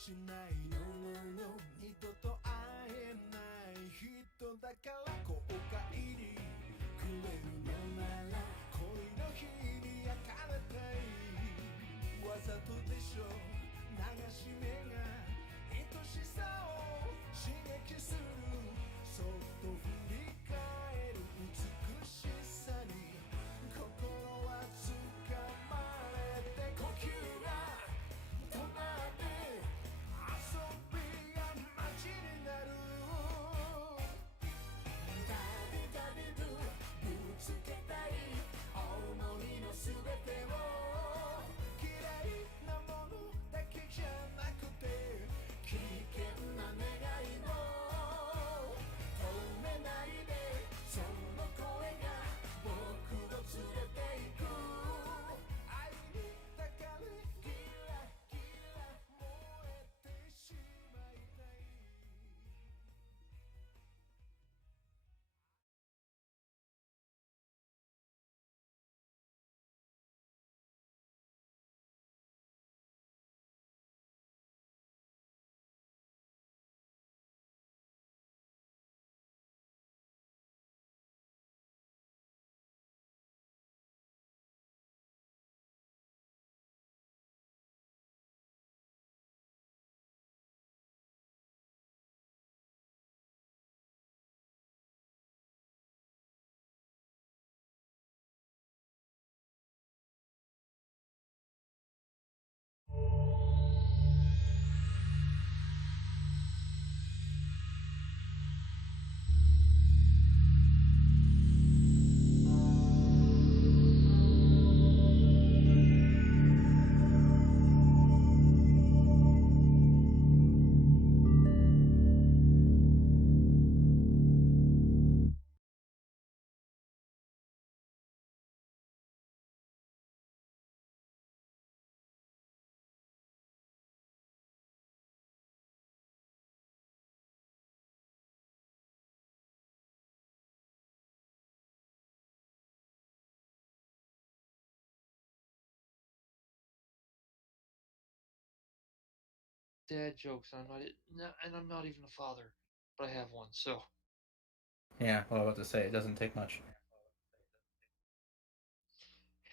しないののの二度と会えない人だから後悔にくれるのなら恋の日に焼かれたいわざとでしょ流し目が愛しさを刺激するそっと振り返る美しさに心はつかまれて呼吸が止まって遊びが街になるダビダビドゥぶつけたい思いのすべてを嫌いなものだけじゃなくて危険な願いも止めないでその声が僕を連れて行く愛に抱かれキラキラ燃えてしまいたいdad jokes, and I'm not even a father, but I have one. So, Yeah, well, I was about to say, it doesn't take much.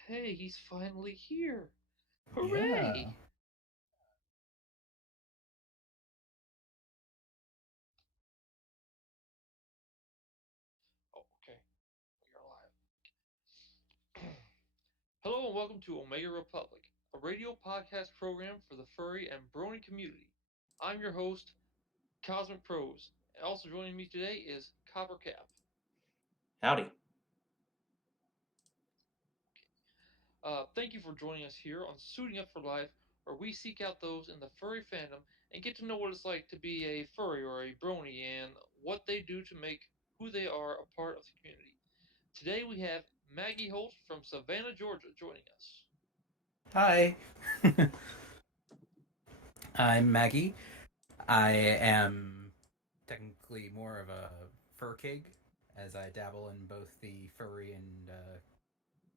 hey, he's finally here! Yeah. Hooray! Oh, okay, we are live. Hello and welcome to Omega Republic, a radio podcast program for the furry and brony community. I'm your host, Cosmic Pros, and also joining me today is Copper Cap. Howdy. Thank you for joining us here on Suiting Up for Life, where we seek out those in the furry fandom and get to know what it's like to be a furry or a brony and what they do to make who they are a part of the community. Today we have Maggie Holt from Savannah, Georgia, joining us. Hi. I'm Maggie. I am technically more of a fur kig, as I dabble in both the furry and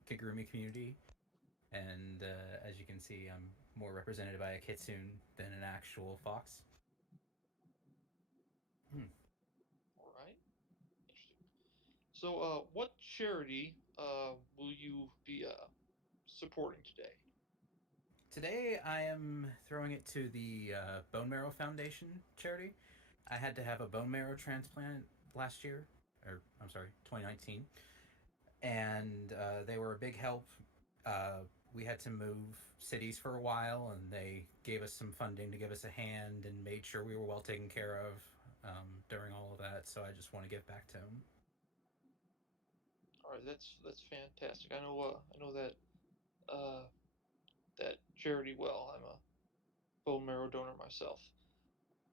kigurumi community. And as you can see, I'm more represented by a kitsune than an actual fox. Hmm. All right, interesting. So, what charity will you be supporting today? Today, I am throwing it to the Bone Marrow Foundation charity. I had to have a bone marrow transplant last year, or I'm sorry, 2019, and they were a big help. We had to move cities for a while, and they gave us some funding to give us a hand and made sure we were well taken care of during all of that. So I just want to give back to them. All right, that's fantastic. I know uh, that charity well. I'm a bone marrow donor myself.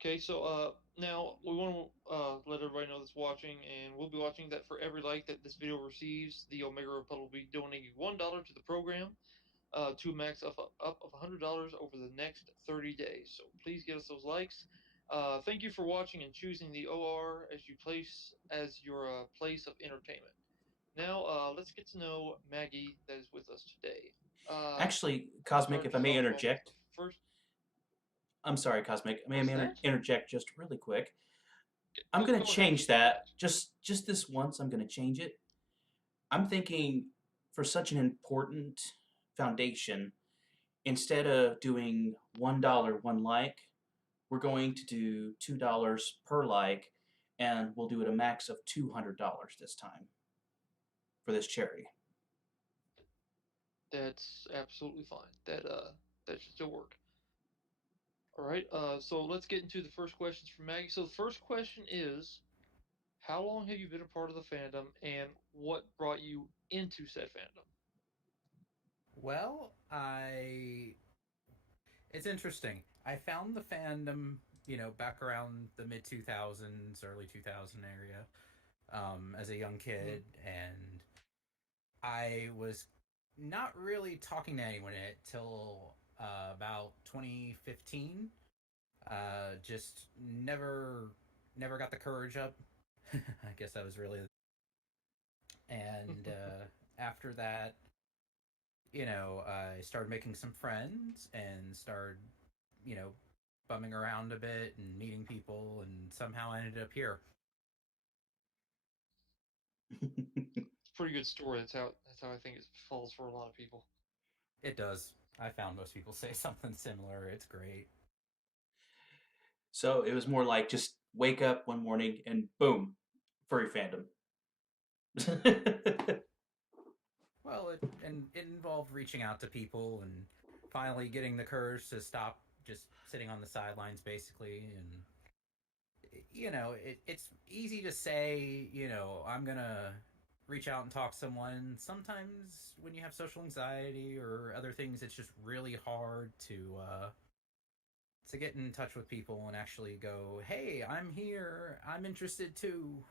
Okay, so now we want to let everybody know that's watching, and we'll be watching that for every like that this video receives, the Omega Republic will be donating $1 to the program, to a max up of $100 over the next 30 days. So please give us those likes. Thank you for watching and choosing the OR as you place as your place of entertainment. Now let's get to know Maggie that is with us today. Uh, Actually, we'll Cosmic, start if I this may off with interject, the first. I'm sorry, Cosmic. May What's I that? interject just really quick? I'm Go, gonna go ahead. change that just this once. I'm gonna change it. I'm thinking for such an important foundation, instead of doing $1 one like, we're going to do $2 per like, and we'll do it a max of $200 this time for this charity. That's absolutely fine. That should still work. All right. So let's get into the first questions from Maggie. So the first question is, how long have you been a part of the fandom, and what brought you into said fandom? Well, it's interesting. I found the fandom, back around the mid 2000s, early 2000 area, as a young Mm-hmm. kid, and I was not really talking to anyone in it till about 2015. Just never got the courage up. I guess that was really. And after that, I started making some friends and started, you know, bumming around a bit and meeting people, and somehow I ended up here. It's a pretty good story. That's how I think it falls for a lot of people. It does. I found most people say something similar. It's great. So it was more like just wake up one morning and boom, furry fandom. Well, it involved reaching out to people and finally getting the courage to stop just sitting on the sidelines, basically. And it's easy to say, I'm gonna reach out and talk to someone. Sometimes when you have social anxiety or other things, it's just really hard to get in touch with people and actually go, "Hey, I'm here. I'm interested too."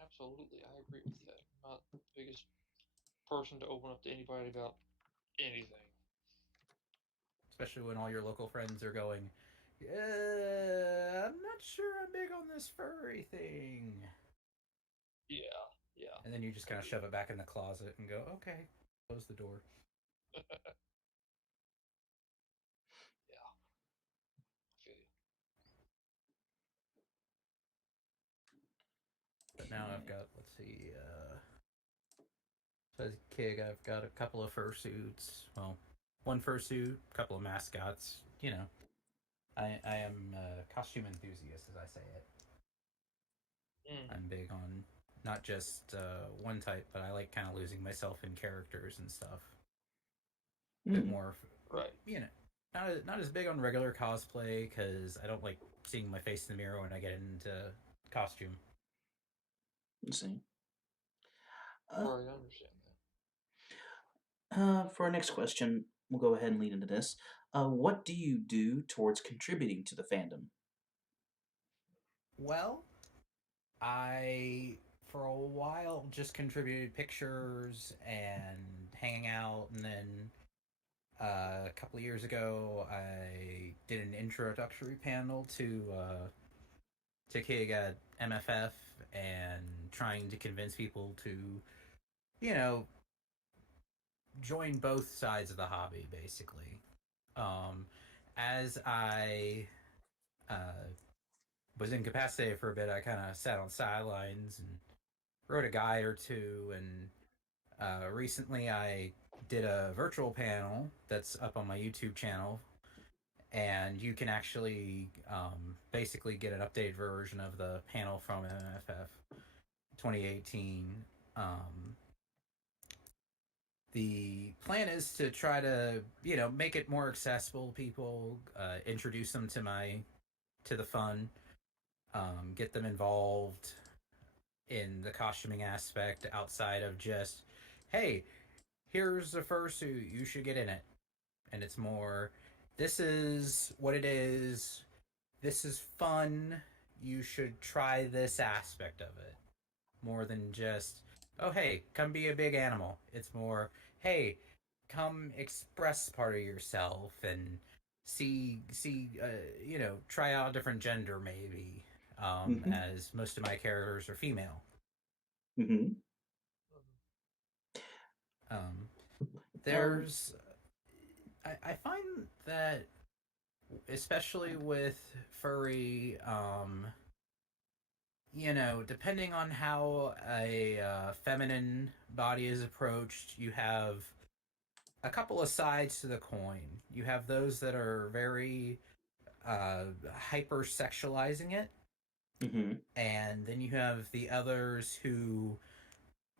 Absolutely, I agree with that. I'm not the biggest person to open up to anybody about anything. Especially when all your local friends are going, I'm not sure I'm big on this furry thing. Yeah, yeah, And then you just I kind of do. shove it back in the closet and go, okay, close the door. Yeah, I feel you. But now I've got, let's see, so as a kid, I've got a couple of fursuits. Well, one fursuit, a couple of mascots. I am a costume enthusiast, as I say it. Mm, I'm big on not just one type, but I like kind of losing myself in characters and stuff. A bit Hmm. more, right. you know, not as big on regular cosplay because I don't like seeing my face in the mirror when I get into costume. Let's see. Right, I understand that. For our next question, we'll go ahead and lead into this. What do you do towards contributing to the fandom? Well, I for a while just contributed pictures and hanging out, and then a couple of years ago I did an introductory panel to Kig at MFF and trying to convince people to you know join both sides of the hobby basically. Um, as I uh, was incapacitated for a bit, I kind of sat on sidelines and wrote a guide or two. And recently, I did a virtual panel that's up on my YouTube channel, and you can actually basically get an updated version of the panel from MFF 2018. Um, the plan is to try to make it more accessible to people, introduce them to the fun, get them involved in the costuming aspect outside of just, hey, here's a fursuit, you should get in it. And it's more, this is what it is, this is fun, you should try this aspect of it. More than just, oh, hey, come be a big animal. It's more, hey, come express part of yourself and try out a different gender maybe. Mm-hmm. As most of my characters are female. Mm-hmm. Um, Um, there's I find that especially with furry, depending on how a feminine body is approached, you have a couple of sides to the coin. You have those that are very hyper sexualizing it, Mm-hmm. and then you have the others who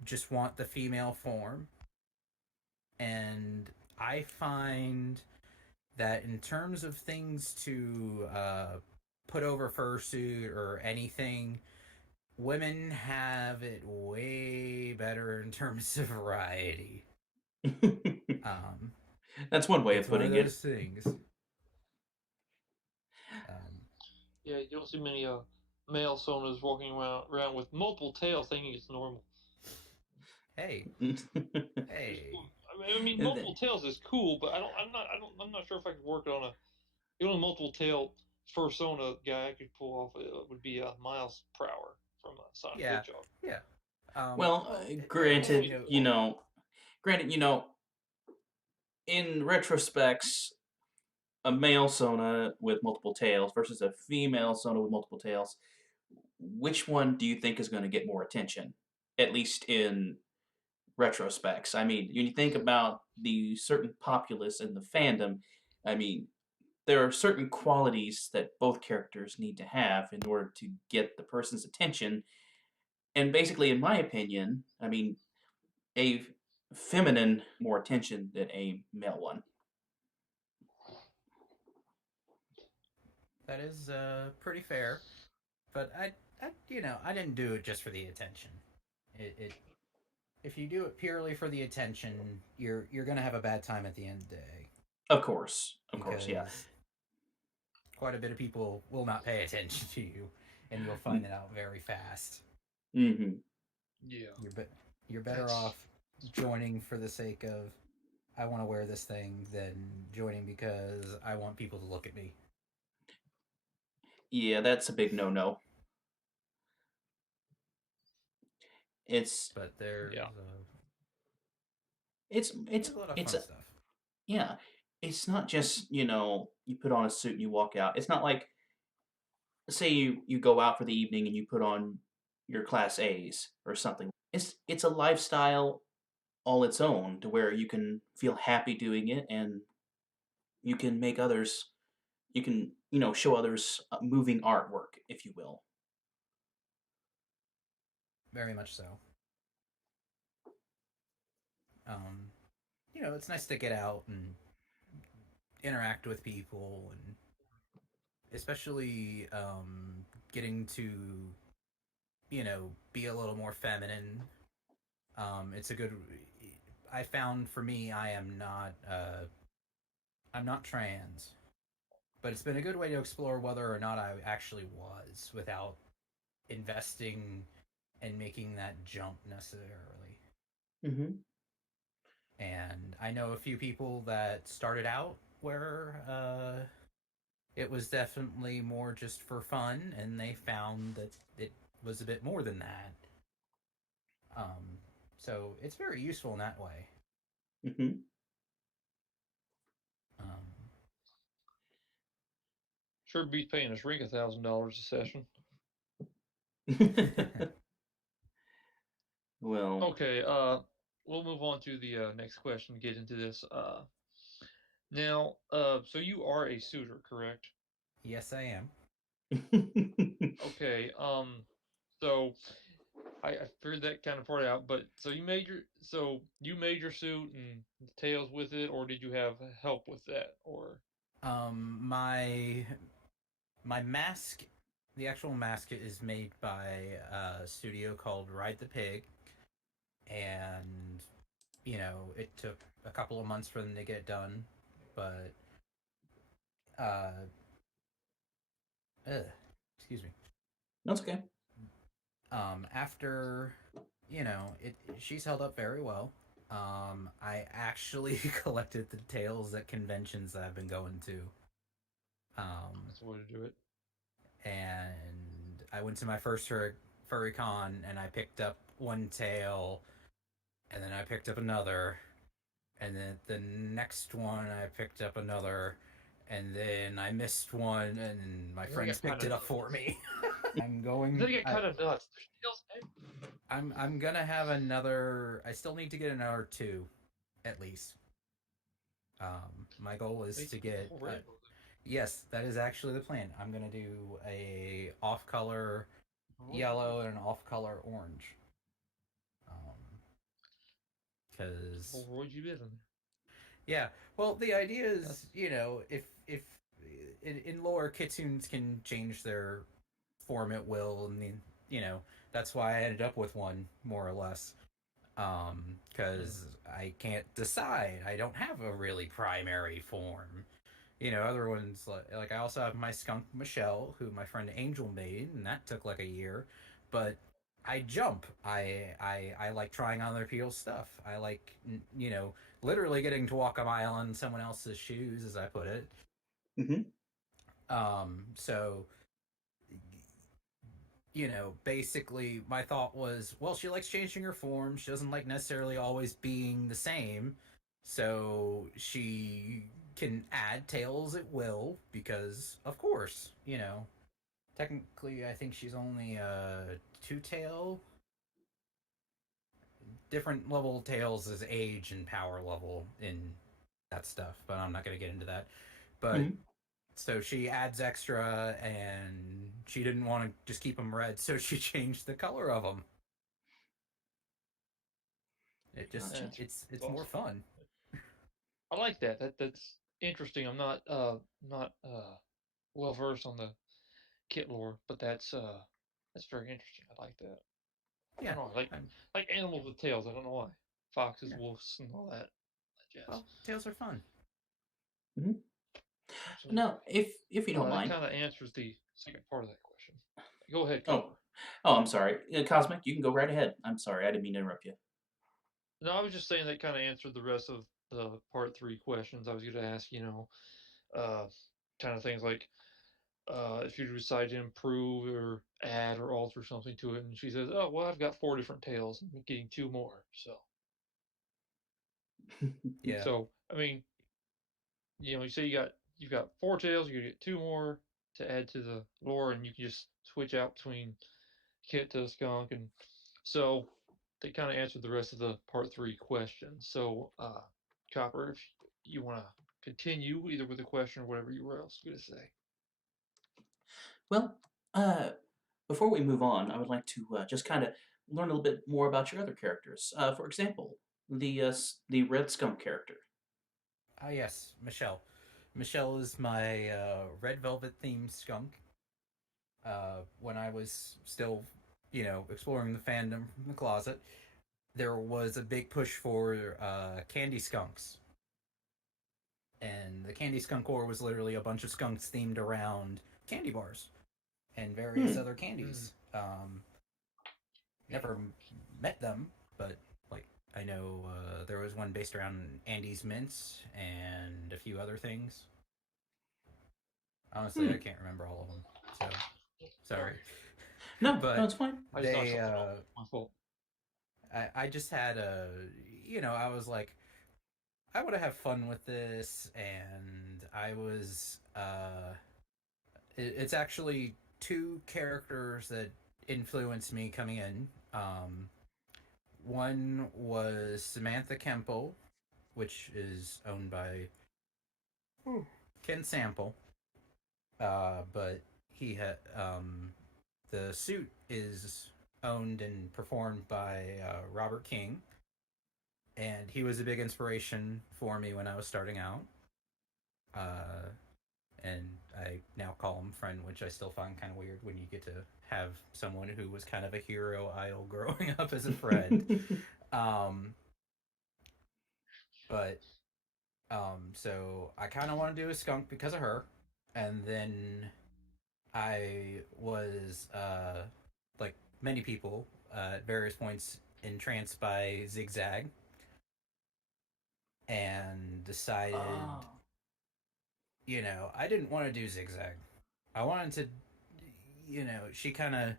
just want the female form. And I find that in terms of things to put over fursuit or anything, women have it way better in terms of variety. Um, That's one way of it's one of putting it. those things. Um, Yeah, you don't see many male sonas walking around with multiple tails, thinking it's normal. hey, Which is hey. cool. I mean, And the- multiple tails is cool, but I'm not sure if I could work on a. The only multiple tail fursona guy I could pull off would be Miles Prower from Sonic the yeah, Hedgehog. yeah. Well, Well, That'd granted, be you fun. know, granted, you know, in retrospects, a male Sona with multiple tails versus a female Sona with multiple tails, which one do you think is going to get more attention? At least in retrospects. I mean, when you think about the certain populace in the fandom, I mean, there are certain qualities that both characters need to have in order to get the person's attention. And basically, in my opinion, I mean, a feminine more attention than a male one. that is pretty fair. But I didn't do it just for the attention. It if you do it purely for the attention, you're gonna have a bad time at the end of the day Of course, yeah. because quite a bit of people will not pay attention to you, and you'll find that out very fast. Mm-hmm. Yeah. You're better That's- off joining for the sake of I want to wear this thing than joining because I want people to look at me. Yeah, that's a big no-no. It's But Yeah. it's there's a lot of it's fun stuff. yeah. It's not just, you put on a suit and you walk out. It's not like, say you go out for the evening and you put on your class A's or something. It's a lifestyle all its own to where you can feel happy doing it, and you can make others, you can, show others moving artwork, if you will. Very much so. Um, it's nice to get out and interact with people, and especially getting to be a little more feminine. It's a good. I found for me, I'm not trans, but it's been a good way to explore whether or not I actually was without investing and making that jump necessarily. Mm-hmm. And I know a few people that started out where it was definitely more just for fun, and they found that it was a bit more than that. Um, so it's very useful in that way. Mm-hmm. Um, Sure beats paying us Rink $1,000 a session. Well, Okay, we'll move on to the next question. Get into this. Now, so you are a suitor, correct? yes, I am. Okay. So I figured that kind of part out. But so you made your suit and the tails with it, or did you have help with that, or? My mask, the actual mask is made by a studio called Ride the Pig, and it took a couple of months for them to get it done, but uh, ugh, excuse me. that's okay. After she's held up very well. I actually collected the tails at conventions that I've been going to. That's the way to do it. And I went to my first furry con, and I picked up one tail, and then I picked up another, and then the next one I picked up another, and then I missed one, and my They friends got picked kinda it up for me. I'm going. They get kind of nuts. Tails, I'm gonna have another. I still need to get another two, at least. My goal is to get. Yes, that is actually the plan. I'm gonna do a off-color yellow and an off-color orange. Because Roid you bit in yeah, well, the idea is, if in lore, kitsunes can change their form at will, and that's why I ended up with one more or less. Because I can't decide. I don't have a really primary form. Other ones like I also have my skunk Michelle, who my friend Angel made, and that took like a year. But I jump. I like trying on other people's stuff. I like literally getting to walk a mile in someone else's shoes, as I put it. Mm-hmm. So basically my thought was, well, she likes changing her form. She doesn't like necessarily always being the same. So she can add tails at will because, of course, technically I think she's only a two-tail. Different level tails is age and power level in that stuff, but I'm not going to get into that. But Mm-hmm. so she adds extra, and she didn't want to just keep them red, so she changed the color of them. It just Gotcha. it's awesome. more fun. I like that. That's interesting. I'm not well versed on the kit lore, but that's very interesting. I like that. I Yeah, don't know. Like animals with tails. I don't know why. Foxes, yeah. wolves, and all that jazz. Well, tails are fun. Mm-hmm. Absolutely. Now, if you don't That mind. kind of answers the second part of that question. Go ahead, Copper. Oh, I'm sorry. Cosmic, you can go right ahead. I'm sorry. I didn't mean to interrupt you. No, I was just saying that kind of answered the rest of the part 3 questions I was going to ask. Kind of things like if you decide to improve or add or alter something to it, and she says, "Oh, well, I've got 4 different tails. I'm getting 2 more." Yeah. So I mean, you say you've got 4 tails, you get 2 more to add to the lore, and you can just switch out between kit to skunk, and so they kind of answered the rest of the part 3 questions. So, Copper, if you want to continue either with a question or whatever you were else going to say. Well, before we move on, I would like to just kind of learn a little bit more about your other characters. For example, the Red Skunk character. Ah, yes, Michelle. Michelle is my red velvet themed skunk. When I was still, exploring the fandom from the closet, there was a big push for candy skunks. And the Candy Skunk Core was literally a bunch of skunks themed around candy bars and various other candies. Never met them, but like I know there was one based around Andy's Mints and a few other things. Honestly, I can't remember all of them, so sorry. No, But no, it's fine. they, My fault. I just had I was like, I want to have fun with this, and I was, it's actually two characters that influenced me coming in. One was Samantha Kemple, which is owned by Ken Sample, but he had the suit is owned and performed by Robert King, and he was a big inspiration for me when I was starting out. And I now call him friend, which I still find kind of weird when you get to have someone who was kind of a hero idol growing up as a friend. But so I kind of want to do a skunk because of her, and then I was like many people at various points entranced by Zigzag, and decided, I didn't want to do Zigzag. I wanted to, she kind of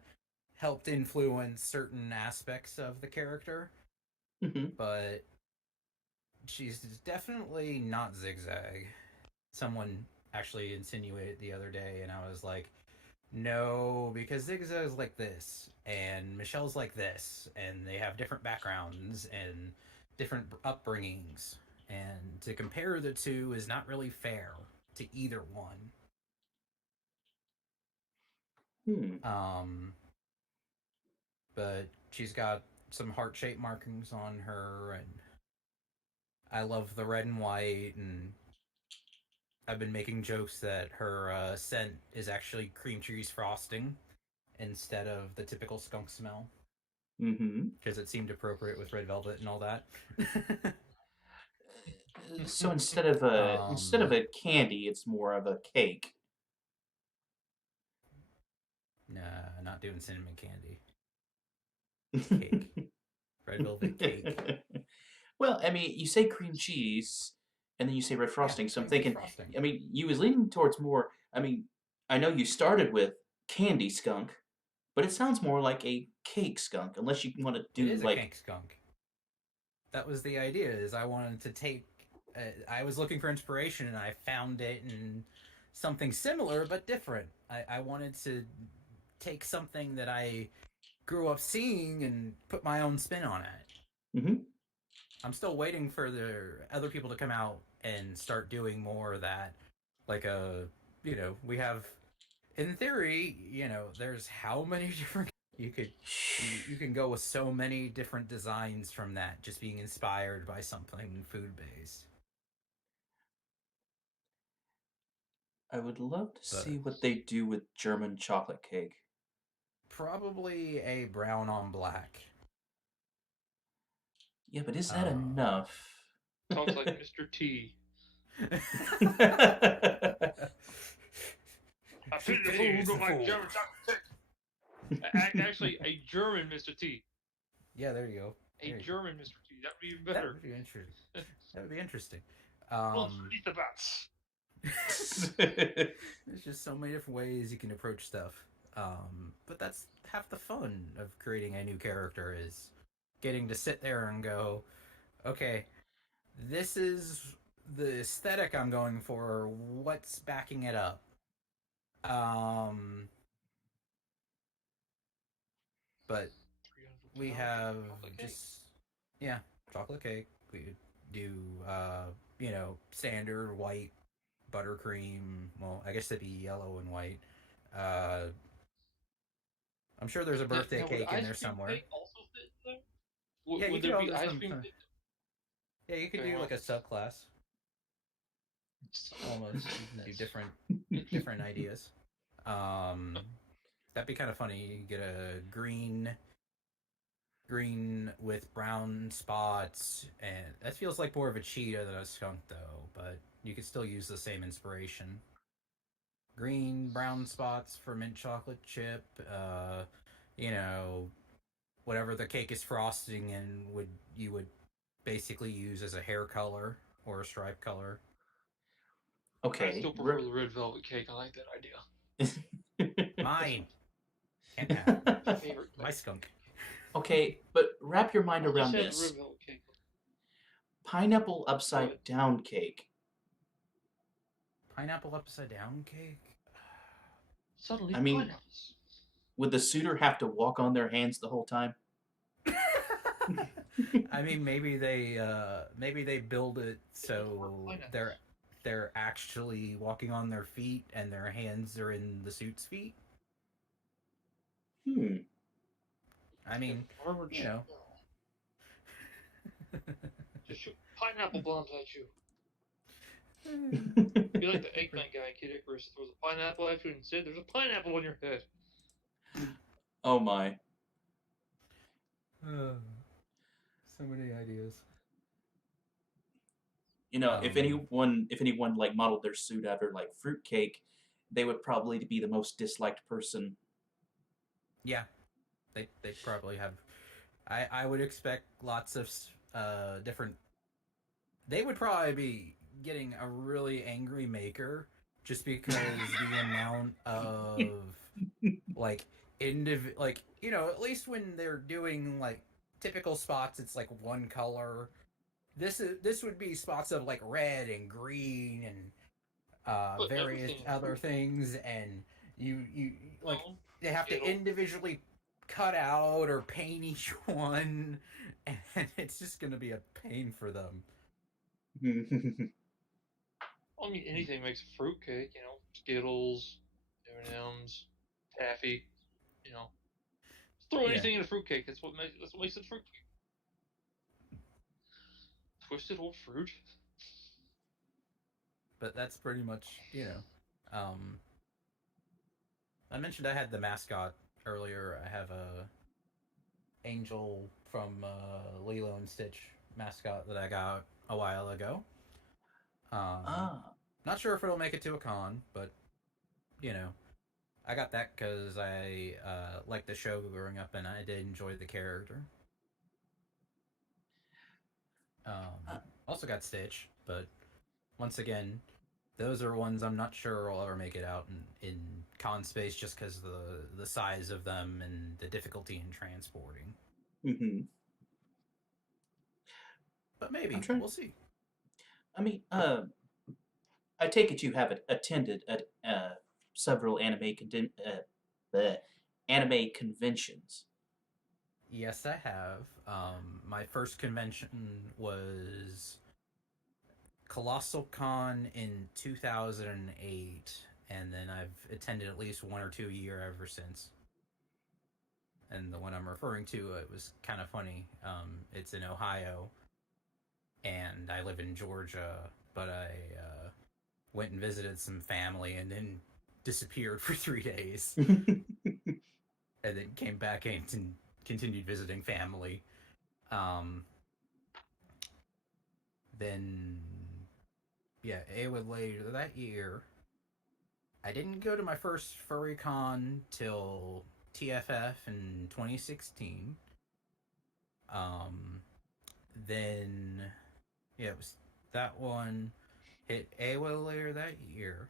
helped influence certain aspects of the character, but she's definitely not Zigzag. Someone actually insinuated the other day, and I was like, no, because Zigzag's like this, and Michelle's like this, and they have different backgrounds and different upbringings, and to compare the two is not really fair to either one. Um, but she's got some heart shaped markings on her, and I love the red and white, and I've been making jokes that her scent is actually cream cheese frosting instead of the typical skunk smell Mm-hmm. because it seemed appropriate with red velvet and all that. So instead of a candy, it's more of a cake. Nah, not doing cinnamon candy. Cake. Red velvet cake. Well, I mean, you say cream cheese, and then you say red frosting. So I'm thinking, frosting. I mean, you was leaning towards more. I mean, I know you started with candy skunk, but it sounds more like a cake skunk, unless you want to do It is like a cake skunk. That was the idea. Is I wanted to take. I was looking for inspiration, and I found it in something similar but different. I wanted to take something that I grew up seeing and put my own spin on it. Mm-hmm. I'm still waiting for the other people to come out and start doing more of that. Like we have in theory, there's how many different you can go with so many different designs from that just being inspired by something food based. I would love to But see what they do with German chocolate cake. probably a brown on black. Yeah, but is that enough? Sounds like Mr. T. I pity the fool who don't like German chocolate cake. Actually, a German Mr. T. Yeah, there you go. A German Mr. T. That would be even better. That would be interesting. There's just so many different ways you can approach stuff. But that's half the fun of creating a new character is getting to sit there and go, okay, this is the aesthetic I'm going for. What's backing it up? But we have chocolate cake. We do standard white buttercream. Well, I guess it'd be yellow and white. I'm sure there's a birthday cake in there somewhere. Cake also fit in there? Yeah, would there be ice cream? Yeah, you could do like a subclass. Almost, you can do different ideas. That'd be kind of funny. You get a green with brown spots, and that feels like more of a cheetah than a skunk, though. But you could still use the same inspiration. Green, brown spots for mint chocolate chip. Whatever the cake is frosting in you would basically use as a hair color or a stripe color. Okay. I still prefer the red velvet cake. I like that idea. Mine. Can't have my favorite. My skunk. Okay, but wrap your mind around this. Red velvet cake. Pineapple upside down cake. Pineapple upside down cake? Suddenly, pineapples. Would the suitor have to walk on their hands the whole time? I mean, maybe they build it so they're actually walking on their feet and their hands are in the suit's feet. I mean, just shoot pineapple bombs at you. Be like the Eggplant guy, Kid Icarus, throws a pineapple at you and said, "There's a pineapple on your head." Oh my! So many ideas. If anyone like modeled their suit after like fruitcake, they would probably be the most disliked person. Yeah, they probably have. I would expect lots of different. They would probably be getting a really angry maker just because the amount of at least when they're doing like typical spots, it's like one color. This would be spots of like red and green and But various everything is other fruit. things, and you like No, they have to Skittles. individually cut out or paint each one, and it's just gonna be a pain for them. I mean, anything makes a fruitcake. You know, Skittles, M&Ms, taffy. You know, just throw Yeah, anything in a fruitcake. That's what makes it fruitcake. Twisted old fruit. but that's pretty much I mentioned I had the mascot earlier. I have a Angel from Lilo and Stitch mascot that I got a while ago. Um, Ah, Not sure if it'll make it to a con, but you know, I got that because I liked the show growing up, and I did enjoy the character. uh, Also got Stitch, but once again, those are ones I'm not sure will ever make it out in con space just because the size of them and the difficulty in transporting. hmm But I'm maybe trying. we'll see. I mean, I take it you have attended several anime conventions. Yes, I have. My first convention was Colossal Con in 2008, and then I've attended at least one or two a year ever since. And the one I'm referring to, it was kind of funny. It's in Ohio, and I live in Georgia, but I went and visited some family and then disappeared for 3 days, and then came back and continued visiting family. Um, then, yeah, it was later that year. I didn't go to my first furry con till TFF in 2016. Um, then, yeah, it was that one hit AWA later that year.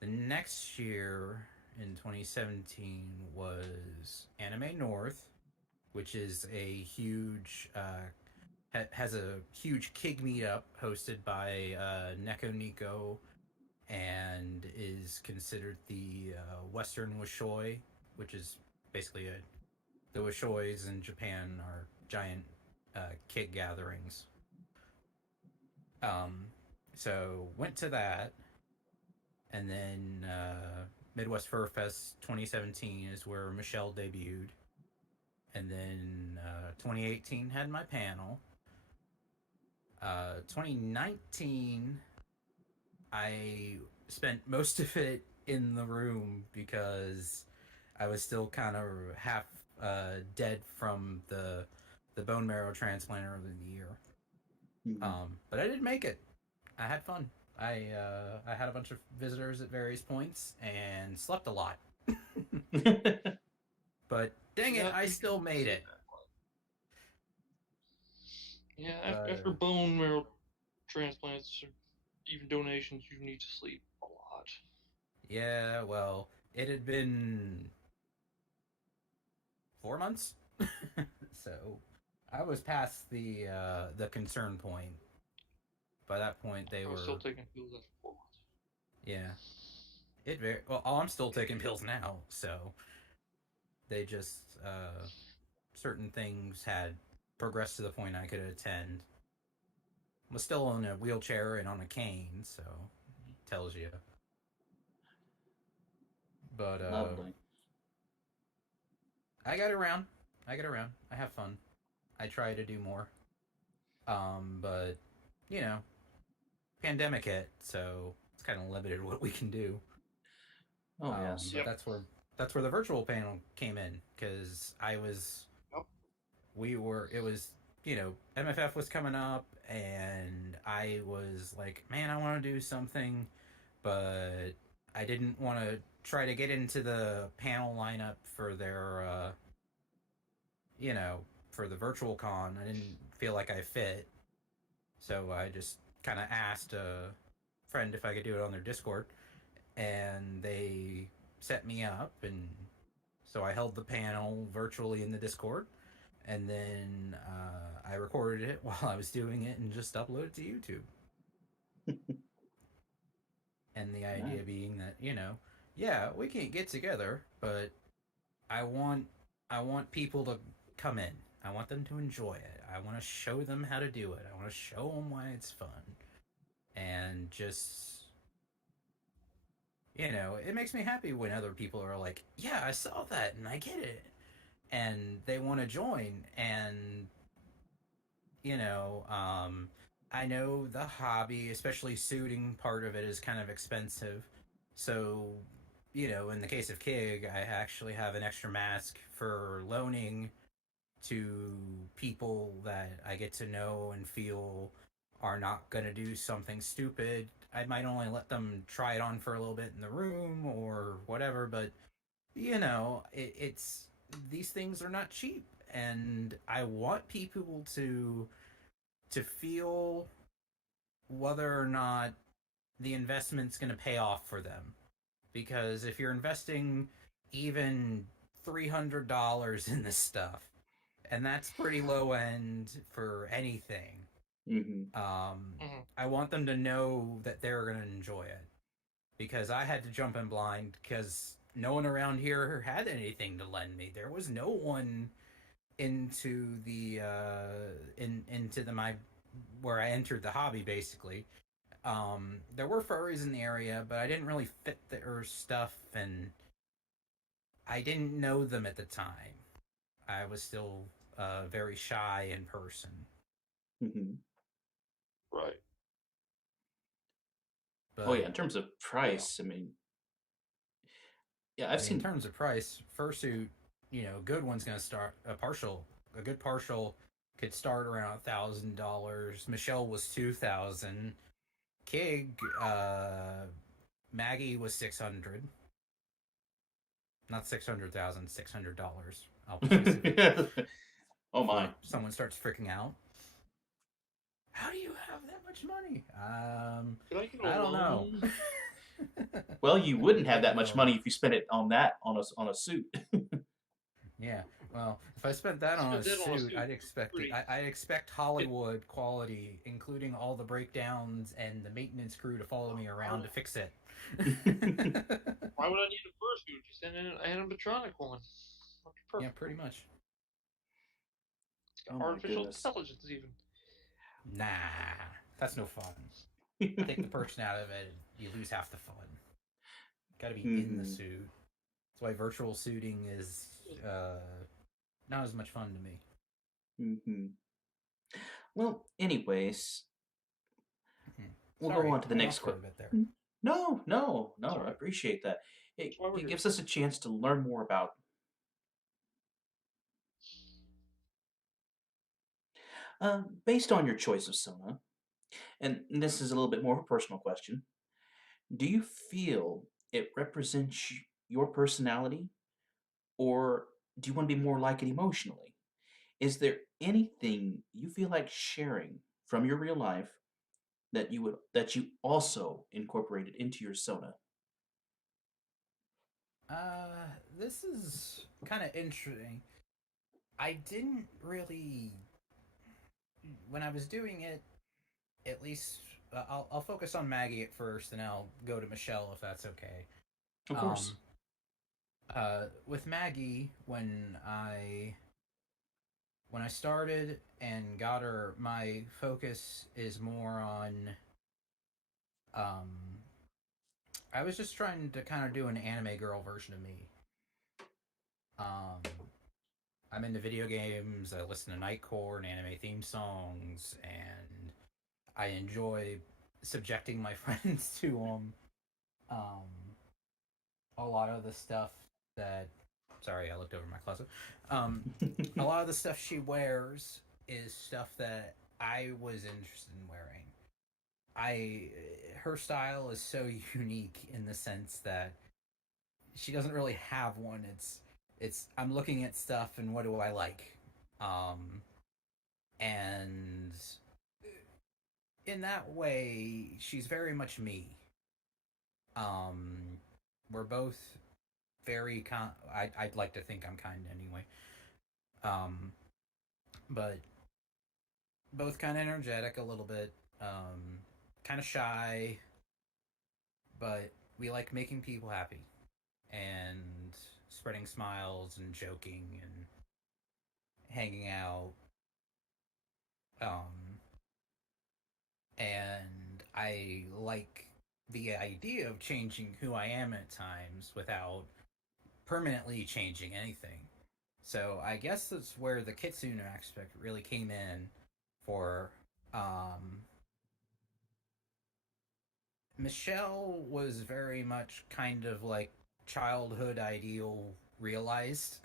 The next year in 2017 was Anime North, which is a huge has a huge Kig meetup hosted by Neko Nico and is considered the Western Wishoi, which is basically the Wishois in Japan are giant Kig gatherings. Um, so went to that, and then Midwest Fur Fest 2017 is where Michelle debuted, and then 2018 had my panel. 2019, I spent most of it in the room because I was still kind of half dead from the bone marrow transplant earlier in the year. Mhm. But I did make it. I had fun. I had a bunch of visitors at various points and slept a lot. But dang it, Yeah, I you still can made see it. that. Yeah, after But bone marrow transplants or even donations, you need to sleep a lot. yeah, well, it had been 4 months, so I was past the concern point. By that point, they I was still were taking pills after 4 months. yeah. It very well. Oh, I'm still taking pills now, so they just certain things had progressed to the point I could attend. I was still in a wheelchair and on a cane, so it tells you. But Lovely. I got around. I get around. I have fun. I try to do more. But you know, pandemic hit, so it's kind of limited what we can do. Oh yes. But Yep. that's where the virtual panel came in because I was Yep. we were it was MFF was coming up and I was like, man, I want to do something, but I didn't want to try to get into the panel lineup for their you know for the virtual con. I didn't feel like I fit, so I just kind of asked a friend if I could do it on their Discord, and they set me up, and so I held the panel virtually in the Discord, and then I recorded it while I was doing it and just uploaded it to YouTube. And the idea being that, yeah, we can't get together, but I want I want people to come in. I want them to enjoy it. I want to show them how to do it. I want to show them why it's fun. And just, it makes me happy when other people are like, "Yeah, I saw that and I get it." And they want to join, and you know, um I know the hobby, especially suiting part of it, is kind of expensive. So, in the case of Kig, I actually have an extra mask for loaning to people that I get to know and feel are not going to do something stupid. I might only let them try it on for a little bit in the room or whatever, but it's these things are not cheap, and I want people to feel whether or not the investment's going to pay off for them. Because if you're investing even $300 in this stuff, and that's pretty low end for anything, Mm-hmm. I want them to know that they're going to enjoy it. Because I had to jump in blind because no one around here had anything to lend me. There was no one into the into the my where I entered the hobby basically. There were furries in the area, but I didn't really fit their stuff, and I didn't know them at the time. I was still very shy in person. Mm-hmm. Right. But Oh yeah, in terms of price, I mean, yeah, I've in seen. terms of price, fursuit, good one's gonna start a good partial could start around $1,000. Michelle was 2,000. Kig, Maggie was 600. Not 600,000, $600. I'll be specific Oh my. before someone starts freaking out. How do you have that much money? Can I get a I don't know. loan? Well, you wouldn't have I that can much go. money if you spent it on that on a suit. Yeah. Well, if I spent that on a Spend that on a suit, suit. I'd expect Pretty. I'd expect Hollywood quality, including all the breakdowns and the maintenance crew to follow me around to fix it. Why would I need a fursuit? Just send in an animatronic one. That'd be Yeah, perfect. pretty much. Oh my Artificial goodness. intelligence, even. Nah, that's no fun. Take the person out of it, you lose half the fun. Got to be in the Mm-hmm. suit. That's why virtual suiting is not as much fun to me. Mm-hmm. Well, anyways, Mhm. we'll go Sorry, on to the went next off for a question. bit there. No, no, no. I Sorry. appreciate that. That's why we're It here. gives us a chance to learn more about. Based on your choice of Sona, and this is a little bit more of a personal question. Do you feel it represents your personality, or do you want to be more like it emotionally? Is there anything you feel like sharing from your real life that you also incorporated into your Sona? This is kind of interesting. I didn't really, when I was doing it, at least, I'll focus on Maggie at first, and I'll go to Michelle if that's okay. Of course. Um, with Maggie, when I started and got her, my focus is more on, um, I was just trying to kind of do an anime girl version of me. Um, I'm into video games. I listen to Nightcore and anime theme songs, and I enjoy subjecting my friends to them. Um, a lot of the stuff that, sorry, I looked over my closet. A lot of the stuff she wears is stuff that I was interested in wearing. I Her style is so unique in the sense that she doesn't really have one. It's I'm looking at stuff and what do I like, um, and in that way, she's very much me. Um, we're both very I'd like to think I'm kind anyway. Um, but both kind of energetic a little bit. Kind of shy, but we like making people happy and spreading smiles and joking and hanging out. Um, and I like the idea of changing who I am at times without permanently changing anything. So I guess that's where the kitsune aspect really came in for Michelle was very much kind of like childhood ideal realized.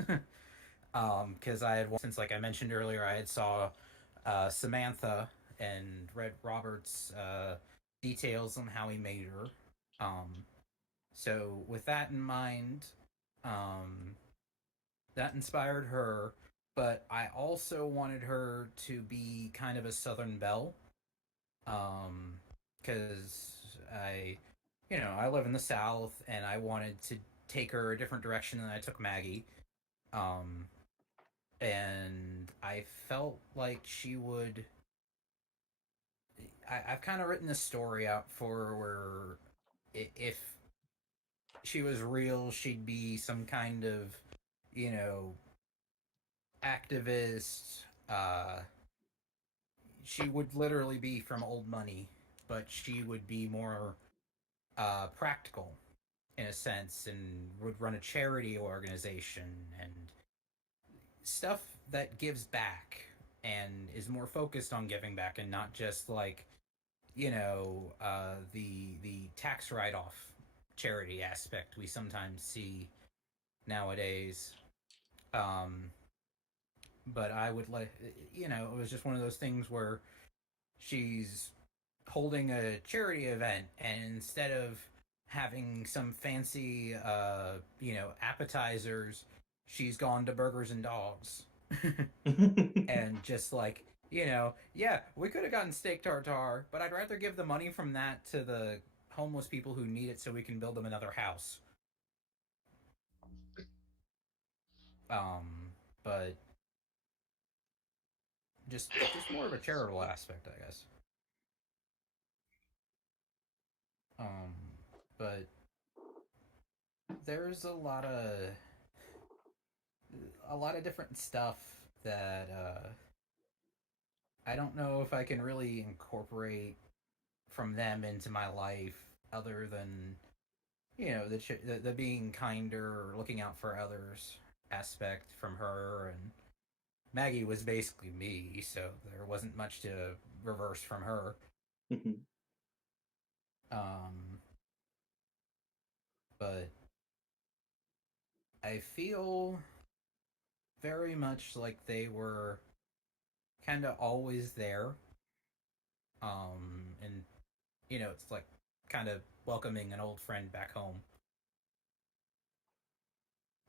Because I had since like I mentioned earlier, I had saw Samantha and read Robert's details on how he made her. Um, so with that in mind, um, that inspired her. But I also wanted her to be kind of a Southern belle, because I live in the South, and I wanted to take her a different direction than I took Maggie. Um, and I felt like she would. I've kind of written this story out for where if she was real, she'd be some kind of, you know, activist. She would literally be from old money, but she would be more practical in a sense and would run a charity organization and stuff that gives back and is more focused on giving back and not just like the tax write off charity aspect we sometimes see nowadays. Um, but I would like it was just one of those things where she's holding a charity event and instead of having some fancy appetizers, she's gone to burgers and dogs. And just like, yeah, we could have gotten steak tartare, but I'd rather give the money from that to the homeless people who need it so we can build them another house. But just more of a charitable aspect, I guess. Um, but there's a lot of different stuff that I don't know if I can really incorporate from them into my life other than the being kinder, looking out for others aspect from her, and Maggie was basically me, so there wasn't much to reverse from her. um, but I feel very much like they were kind of always there. And it's like kind of welcoming an old friend back home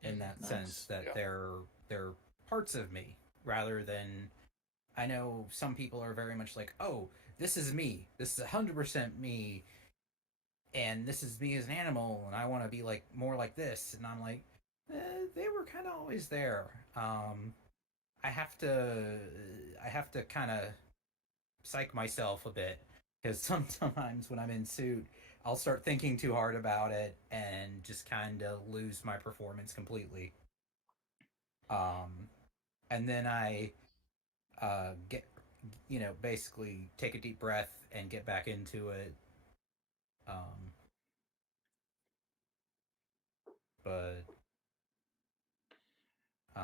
in that sense Nice. that Yeah. they're parts of me rather than I know some people are very much like, oh, this is me. This is 100% me. And this is me as an animal. And I want to be like more like this. And I'm like, they were kind of always there. I have to kind of psych myself a bit because sometimes when I'm in suit, I'll start thinking too hard about it and just kind of lose my performance completely. Um, and then I get basically take a deep breath and get back into it. Um, but uh,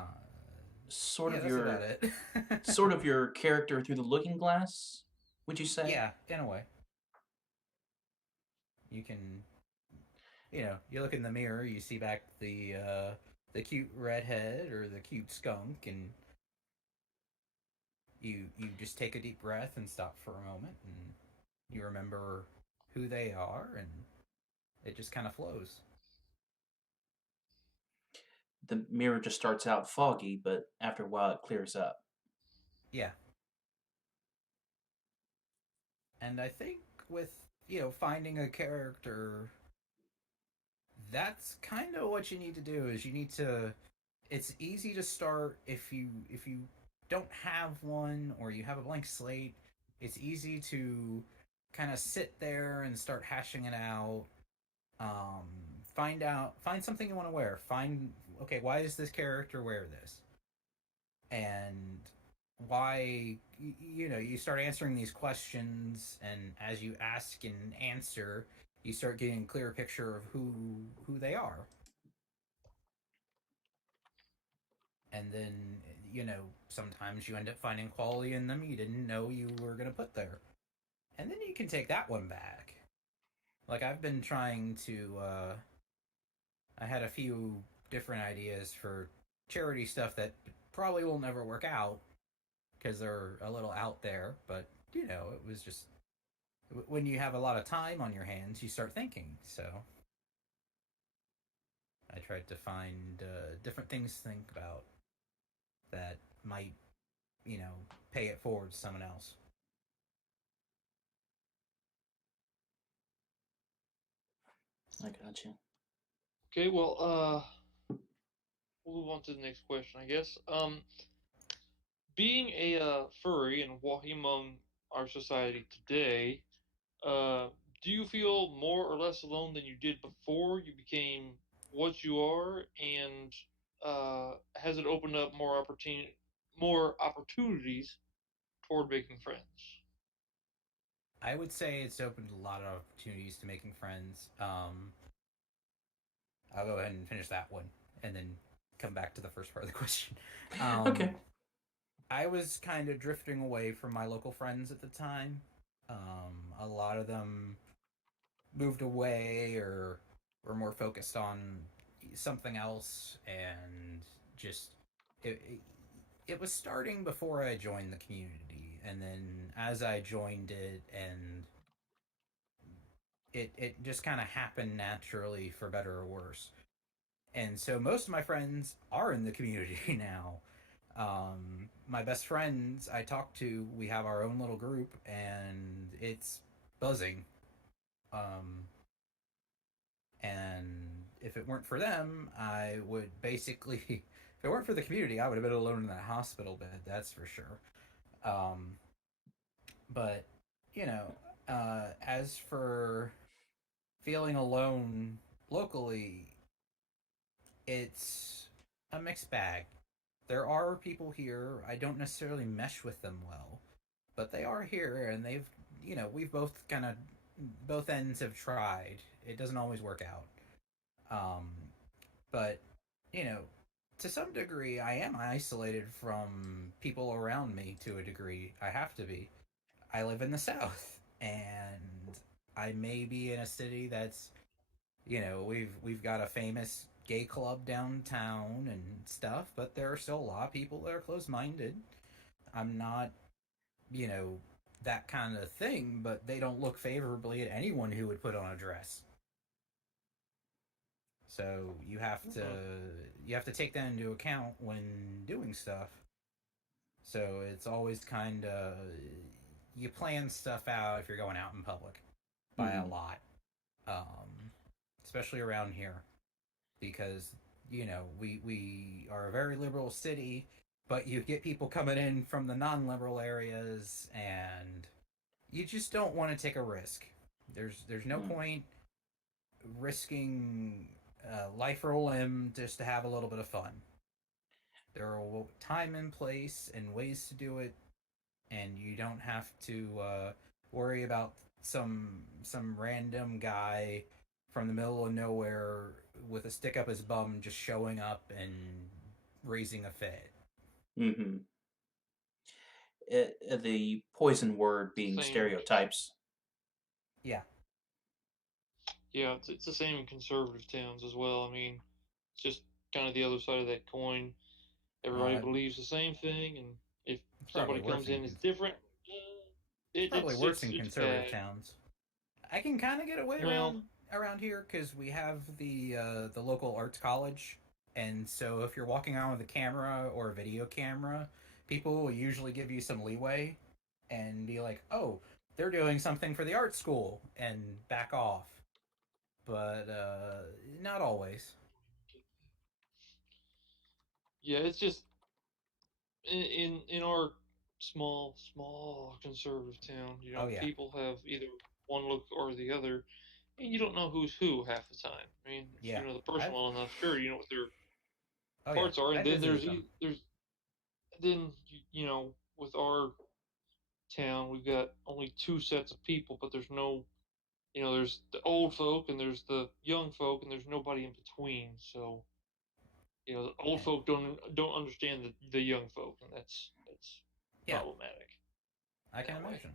Sort yeah, of that's about your it. sort of your character through the looking glass, would you say? Yeah, in a way, you can you look in the mirror, you see back the cute redhead or the cute skunk, and you just take a deep breath and stop for a moment, and you remember who they are, and it just kind of flows. The mirror just starts out foggy, but after a while it clears up. Yeah, and I think with finding a character, that's kind of what you need to do. Is you need to. It's easy to start if you don't have one or you have a blank slate. It's easy to kind of sit there and start hashing it out. Um, find something you want to wear. Okay, why does this character wear this? And why, you start answering these questions, and as you ask and answer, you start getting a clearer picture of who they are. And then, sometimes you end up finding quality in them you didn't know you were going to put there. And then you can take that one back. Like, I've been trying to, I had a few different ideas for charity stuff that probably will never work out because they're a little out there, but, it was just, when you have a lot of time on your hands, you start thinking. So I tried to find different things to think about that might, you know, pay it forward to someone else. I got you. Okay, well, we'll move on to the next question, I guess. Being a furry and walking among our society today, uh, do you feel more or less alone than you did before you became what you are? And has it opened up more opportunities toward making friends? I would say it's opened a lot of opportunities to making friends. I'll go ahead and finish that one and then come back to the first part of the question. Okay. I was kind of drifting away from my local friends at the time. A lot of them moved away or were more focused on something else, and just it was starting before I joined the community, and then as I joined it, and it just kind of happened naturally for better or worse. And so most of my friends are in the community now. My best friends I talk to, we have our own little group, and it's buzzing. Um, and if it weren't for them, I would basically, if it weren't for the community, I would have been alone in that hospital bed. That's for sure. Um, but as for feeling alone locally, it's a mixed bag. There are people here. I don't necessarily mesh with them well, but they are here, and we've both kind of, both ends have tried. It doesn't always work out. Um, but, you know, to some degree, I am isolated from people around me to a degree. I have to be. I live in the South, and I may be in a city that's, we've got a famous gay club downtown and stuff, but there are still a lot of people that are close minded. I'm not, you know, that kind of thing, but they don't look favorably at anyone who would put on a dress. So Mhm. you have to take that into account when doing stuff. So it's always kind of, you plan stuff out if you're going out in public by a Mm-hmm. lot, um, especially around here, because we are a very liberal city, but you get people coming in from the non-liberal areas, and you just don't want to take a risk. There's no point risking life or limb just to have a little bit of fun. There are time and place and ways to do it, and you don't have to worry about some random guy from the middle of nowhere with a stick up his bum just showing up and raising a fit. Mm-hmm. The poison word being Same. stereotypes. Yeah, Yeah, it's the same in conservative towns as well. I mean, it's just kind of the other side of that coin. Everybody uh, believes the same thing, and if it's probably somebody worse comes in in that's different, it's probably worse in it's conservative bad. towns. I can kind of get away Well, around here because we have the local arts college, and so if you're walking around with a camera or a video camera, people will usually give you some leeway and be like, "Oh, they're doing something for the art school," and back off. But not always. yeah, it's just in our small conservative town, Oh yeah, people have either one look or the other, you don't know who's who half the time. I mean, if Yeah, you know the person I've well enough, sure, you know what their oh yeah, parts are, I and then visited them. there's then you know with our town we've got only two sets of people, but there's no you know there's the old folk and there's the young folk and there's nobody in between. So you know the old And, folk don't understand the young folk, and that's yeah, problematic I can that way. imagine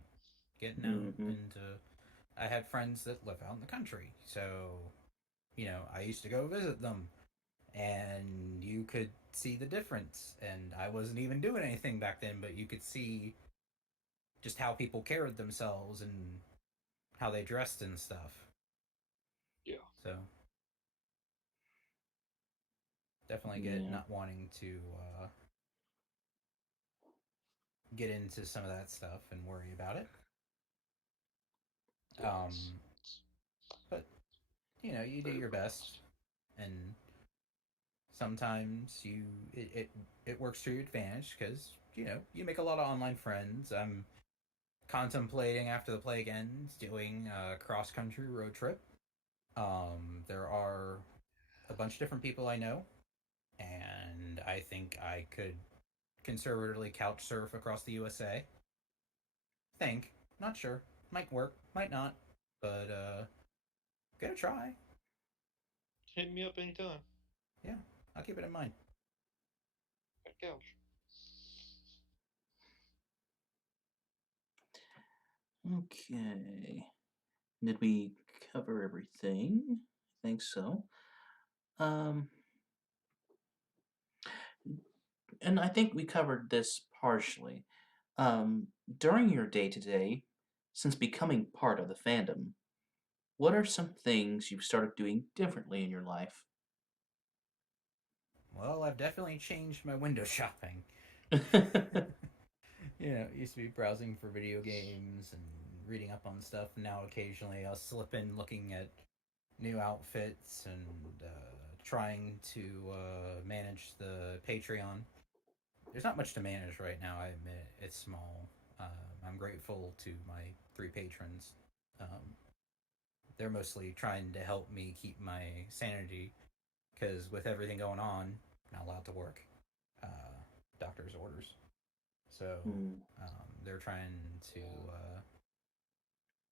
getting out Mm-hmm. into. I had friends that live out in the country, so I used to go visit them, and you could see the difference. And I wasn't even doing anything back then, but you could see just how people carried themselves and how they dressed and stuff. Yeah, So definitely get Yeah. not wanting to get into some of that stuff and worry about it. yeah, it's But you do very your best, pointless. and sometimes it works to your advantage because you make a lot of online friends. I'm contemplating after the plague ends doing a cross country road trip. There are a bunch of different people I know, and I think I could conservatively couch surf across the USA. Think, not sure, might work, might not, but gonna try. Hit me up anytime. Yeah, I'll keep it in mind. Got a couch. Okay. Did we cover everything? I think so. Um, and I think we covered this partially. During your day to day, since becoming part of the fandom, what are some things you've started doing differently in your life? Well, I've definitely changed my window shopping. Used to be browsing for video games and reading up on stuff. Now occasionally I'll slip in looking at new outfits and trying to manage the Patreon. There's not much to manage right now. I admit it's small. I'm grateful to my three patrons. Um, they're mostly trying to help me keep my sanity because with everything going on, I'm not allowed to work. Uh, doctor's orders. So Hmm. they're trying to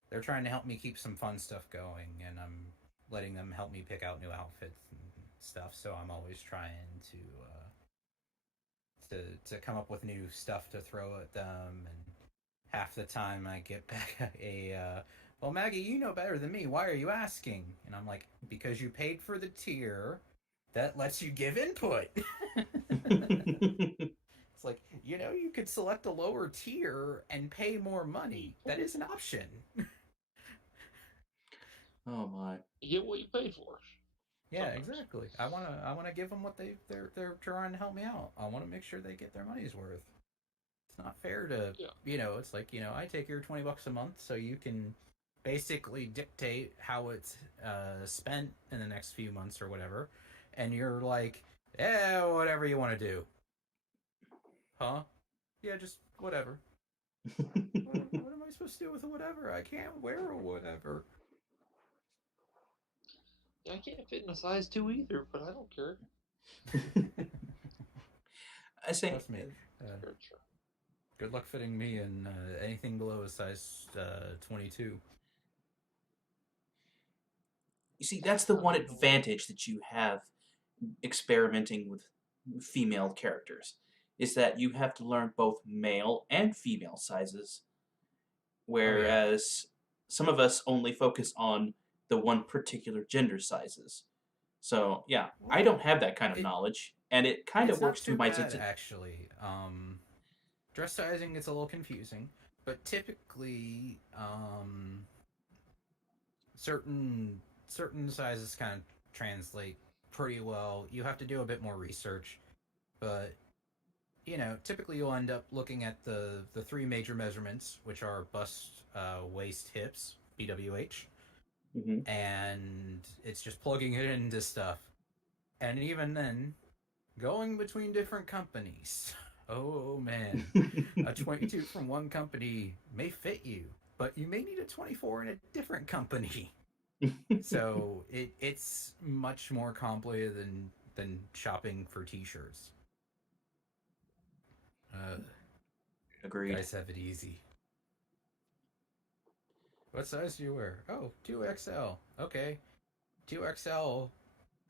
they're trying to help me keep some fun stuff going, and I'm letting them help me pick out new outfits and stuff. So I'm always trying to come up with new stuff to throw at them. And half the time I get back well, Maggie, you know better than me. Why are you asking? And I'm like, because you paid for the tier that lets you give input. It's like, you could select a lower tier and pay more money. That is an option. Oh my. You get what you paid for. Yeah, Sometimes. exactly. I wanna give them what they're trying to help me out. I want to make sure they get their money's worth. It's not fair to Yeah. it's like I take your $20 a month so you can basically dictate how it's spent in the next few months or whatever, and you're like, yeah, whatever you want to do, huh? Yeah, just whatever. What am I supposed to do with a whatever? I can't wear a whatever. Yeah, I can't fit in a size 2 either, but I don't care. I say, Trust me. Sure, sure. Good luck fitting me in anything below a size 22. you see, that's the I one don't even know what. advantage that you have experimenting with female characters is that you have to learn both male and female sizes, Oh yeah. whereas some of us only focus on the one particular gender sizes. So yeah, I Well, don't have that kind of it knowledge, and it kind of it's not works to too my bad actually. Dress sizing gets a little confusing, but typically certain sizes kind of translate pretty well. You have to do a bit more research, but typically you'll end up looking at the three major measurements, which are bust, waist, hips, BWH, Mhm. and it's just plugging it into stuff. And even then, going between different companies. Oh man, a 22 from one company may fit you, but you may need a 24 in a different company. So it's much more complicated than shopping for t-shirts. Agreed. Guys have it easy. What size do you wear? Oh, 2XL. Okay. 2XL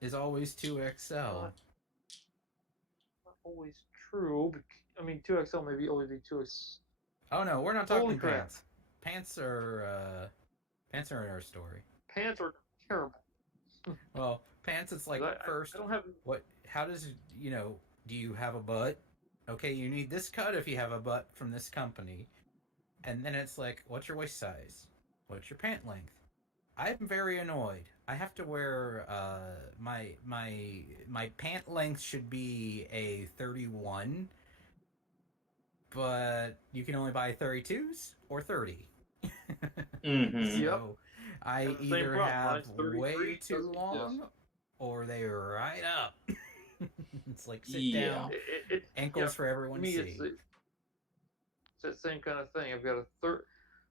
is always 2XL. Not always true. I mean, 2XL maybe always be 2X. Oh no, we're not Holy talking crap. pants. Pants are in our story. Pants are terrible. Well, pants it's like first I don't have. what how does do you have a butt? Okay, you need this cut if you have a butt from this company. And then it's like, what's your waist size? What's your pant length? I'm very annoyed. I have to wear my pant length should be a 31, but you can only buy 32s or 30. Mm-hmm. So I Have the same either problem. have Mine's 33, way too doesn't- long yes. or they right up. It's like sit Yeah. down, It's ankles for everyone to to me, see. it's that same kind of thing. I've got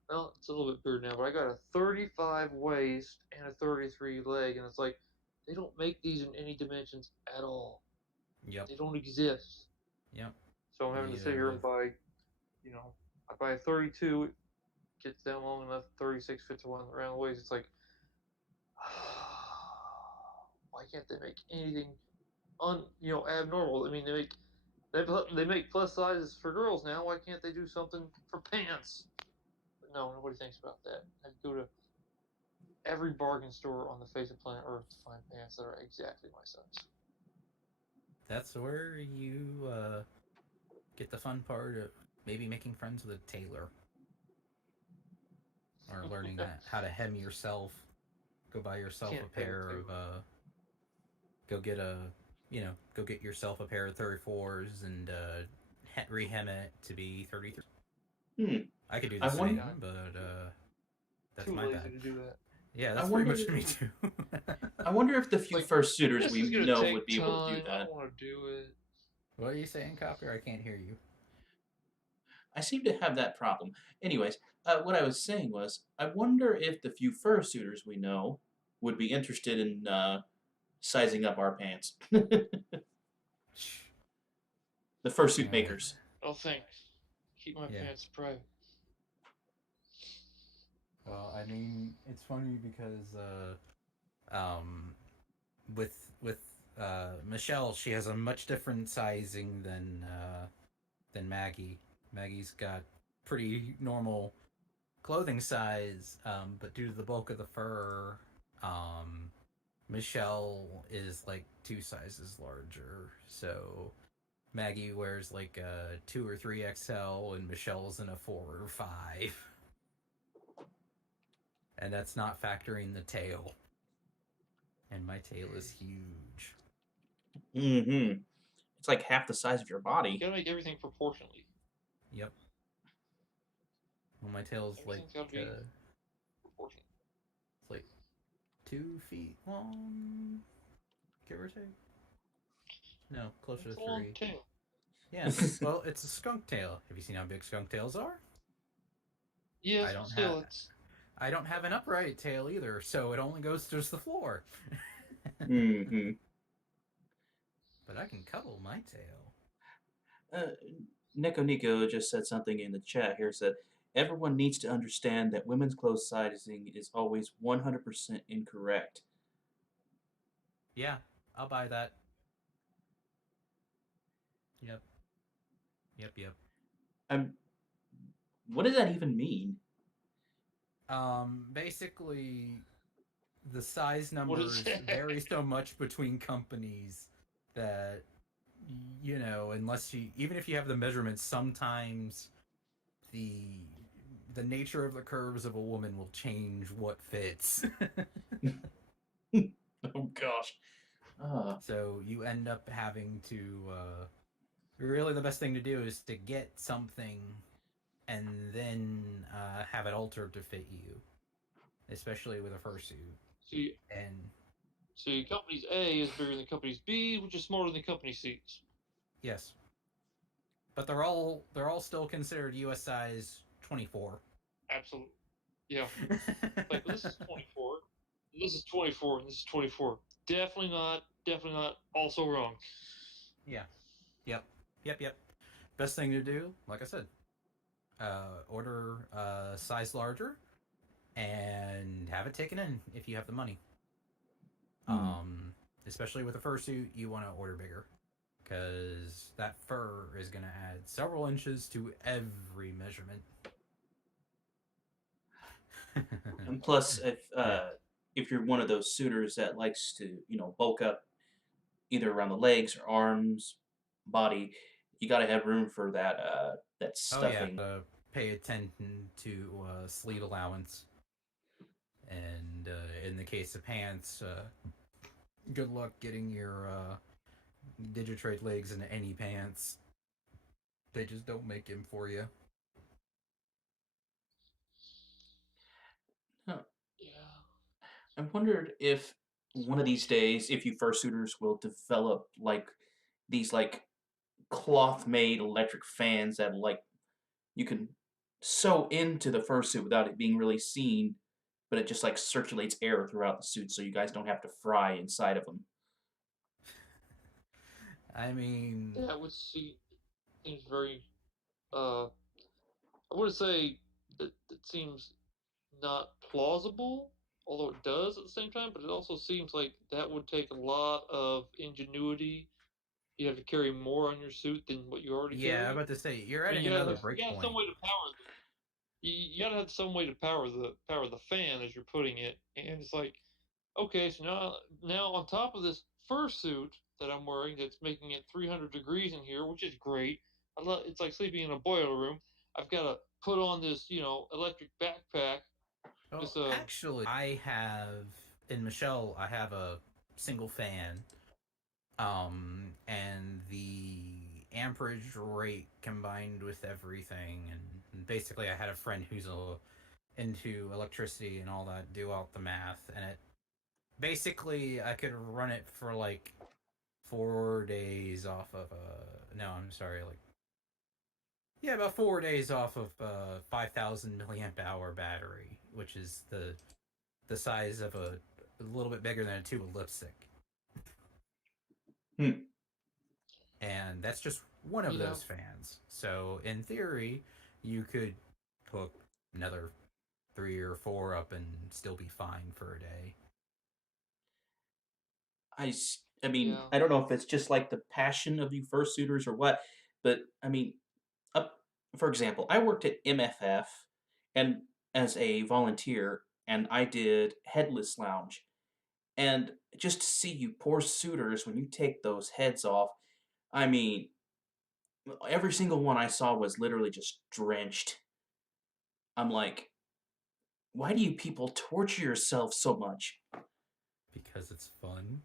well, it's a little bit bigger now, but I got a 35 waist and a 33 leg, and it's like they don't make these in any dimensions at all. Yep. They don't exist. Yep. So I'm having to sit here and buy, I buy a 32, it gets down long enough, 36 fits around the waist. It's like, why can't they make anything abnormal? I mean, they make plus sizes for girls now. Why can't they do something for pants? But no, nobody thinks about that. I go to every bargain store on the face of planet Earth to find pants that are exactly my size. That's where you get the fun part of maybe making friends with a tailor. Or learning how to hem yourself. Go buy yourself Can't a pair of go get yourself a pair of 34s and rehem it to be 33. I could do the same, but that's Too my lazy bad. to do that. Yeah, that's pretty much me too. I wonder if the few Like, first suitors This we is gonna know take would be able to do time. that. I don't want to do it. What are you saying, Copper? I can't hear you. I seem to have that problem. Anyways, what I was saying was, I wonder if the few fursuiters we know would be interested in sizing up our pants. The fursuit makers. Oh, thanks. Keep my pants private. Well, I mean, it's funny because with Michelle, she has a much different sizing than Maggie. Maggie's got pretty normal clothing size, but due to the bulk of the fur, Michelle is like 2 sizes larger. So Maggie wears like a 2 or 3XL, and Michelle's in a 4 or 5. And that's not factoring the tail. And my tail is huge. Mm-hmm. It's like half the size of your body. You gotta make everything proportionally. Yep. Well, my tail's like gotta be proportional. It's like 2 feet long, give or take. No, closer to 3. Long tail. Yeah. Well, it's a skunk tail. Have you seen how big skunk tails are? Yes, I don't have an upright tail either, so it only goes to the floor. Mm-hmm. But I can cuddle my tail. Nico just said something in the chat here. Said everyone needs to understand that women's clothes sizing is always 100% incorrect. Yeah, I'll buy that. Yep. What does that even mean? Basically, the size numbers vary so much between companies that, unless even if you have the measurements, sometimes the nature of the curves of a woman will change what fits. Oh gosh. So you end up having to really the best thing to do is to get something and then have it altered to fit you, especially with a fursuit. See, company's A is bigger than company's B, which is smaller than company C's. Yes, but they're all still considered U.S. size 24. Absolutely. Yeah. Like, this is 24. This is 24. This is 24. Definitely not. Definitely not. Also wrong. Yeah. Yep. Yep. Best thing to do, like I said, order size larger and have it taken in if you have the money. Hmm. Um, Especially with a fursuit, you want to order bigger because that fur is going to add several inches to every measurement. And plus, Yeah. if you're one of those suitors that likes to, bulk up either around the legs or arms, body, you got to have room for that Oh yeah. stuffing. Pay attention to sleeve allowance, and in the case of pants, good luck getting your Digitrade legs into any pants. They just don't make him for you. Huh. Yeah. I wondered if one of these days, if you fursuiters will develop like these like cloth made electric fans that like you can sew into the fursuit without it being really seen, but it just like circulates air throughout the suit so you guys don't have to fry inside of them. I mean, That would seems very. I wouldn't say that it seems not plausible, although it does at the same time. But it also seems like that would take a lot of ingenuity. You have to carry more on your suit than what you already yeah, I'm carry. about to say you're I mean, adding another you break gotta have some point. way to power you gotta have some way to power the fan as you're putting it, and it's like, okay, so now on top of this fursuit that I'm wearing that's making it 300 degrees in here, which is great. It's like sleeping in a boiler room. I've got to put on this, electric backpack. Well, This actually, I have in Michelle. I have a single fan, and the amperage rate combined with everything, and basically, I had a friend who's into electricity and all that do out the math, and it basically I could run it for like 4 days off of no, I'm sorry, like yeah, about 4 days off of 5,000 milliamp hour battery, which is the size of a little bit bigger than a tube of lipstick, Hmm. and that's just one of yeah, those fans. So in theory, you could hook another 3 or 4 up and still be fine for a day. I mean, yeah, I don't know if it's just like the passion of you fursuiters or what, but I mean, up for example, I worked at MFF and as a volunteer, and I did headless lounge, and just to see you poor suitors when you take those heads off, I mean, every single one I saw was literally just drenched. I'm like, why do you people torture yourselves so much? Because it's fun.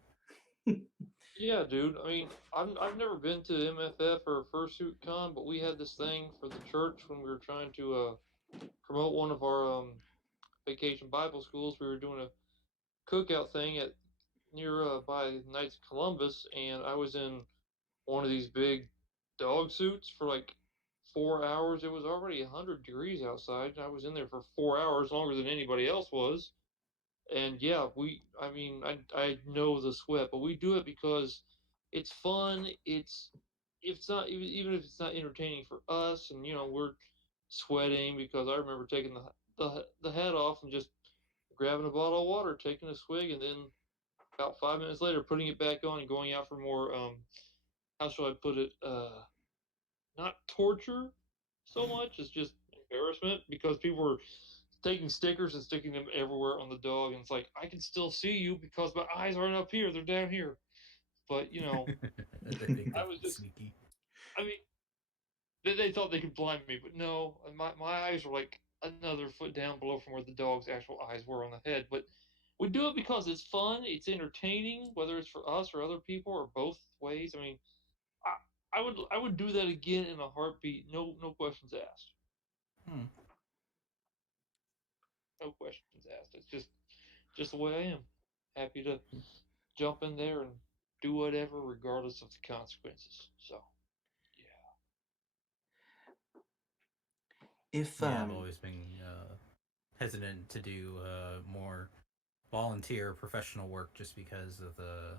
yeah, dude. I mean, I've never been to MFF or Fursuit Con, but we had this thing for the church when we were trying to promote one of our vacation Bible schools. We were doing a cookout thing at near by Knights of Columbus, and I was in one of these big dog suits for like 4 hours. It was already 100 degrees outside, and I was in there for 4 hours longer than anybody else was. And yeah, I mean, I know the sweat, but we do it because it's fun. It's not even if it's not entertaining for us, and we're sweating because I remember taking the hat off and just grabbing a bottle of water, taking a swig, and then about 5 minutes later, putting it back on and going out for more. How shall I put it? Not torture so much. It's just embarrassment because people were taking stickers and sticking them everywhere on the dog, and it's like I can still see you because my eyes aren't up here; they're down here. But They think they're I was just. sneaky. I mean, they thought they could blind me, but no, my eyes were like another foot down below from where the dog's actual eyes were on the head. But we do it because it's fun, it's entertaining, whether it's for us or other people or both ways. I mean, I would do that again in a heartbeat. No questions asked. Hmm. No questions asked. It's just the way I am. Happy to jump in there and do whatever, regardless of the consequences. So yeah, If Yeah, I've always been hesitant to do more volunteer professional work just because of the,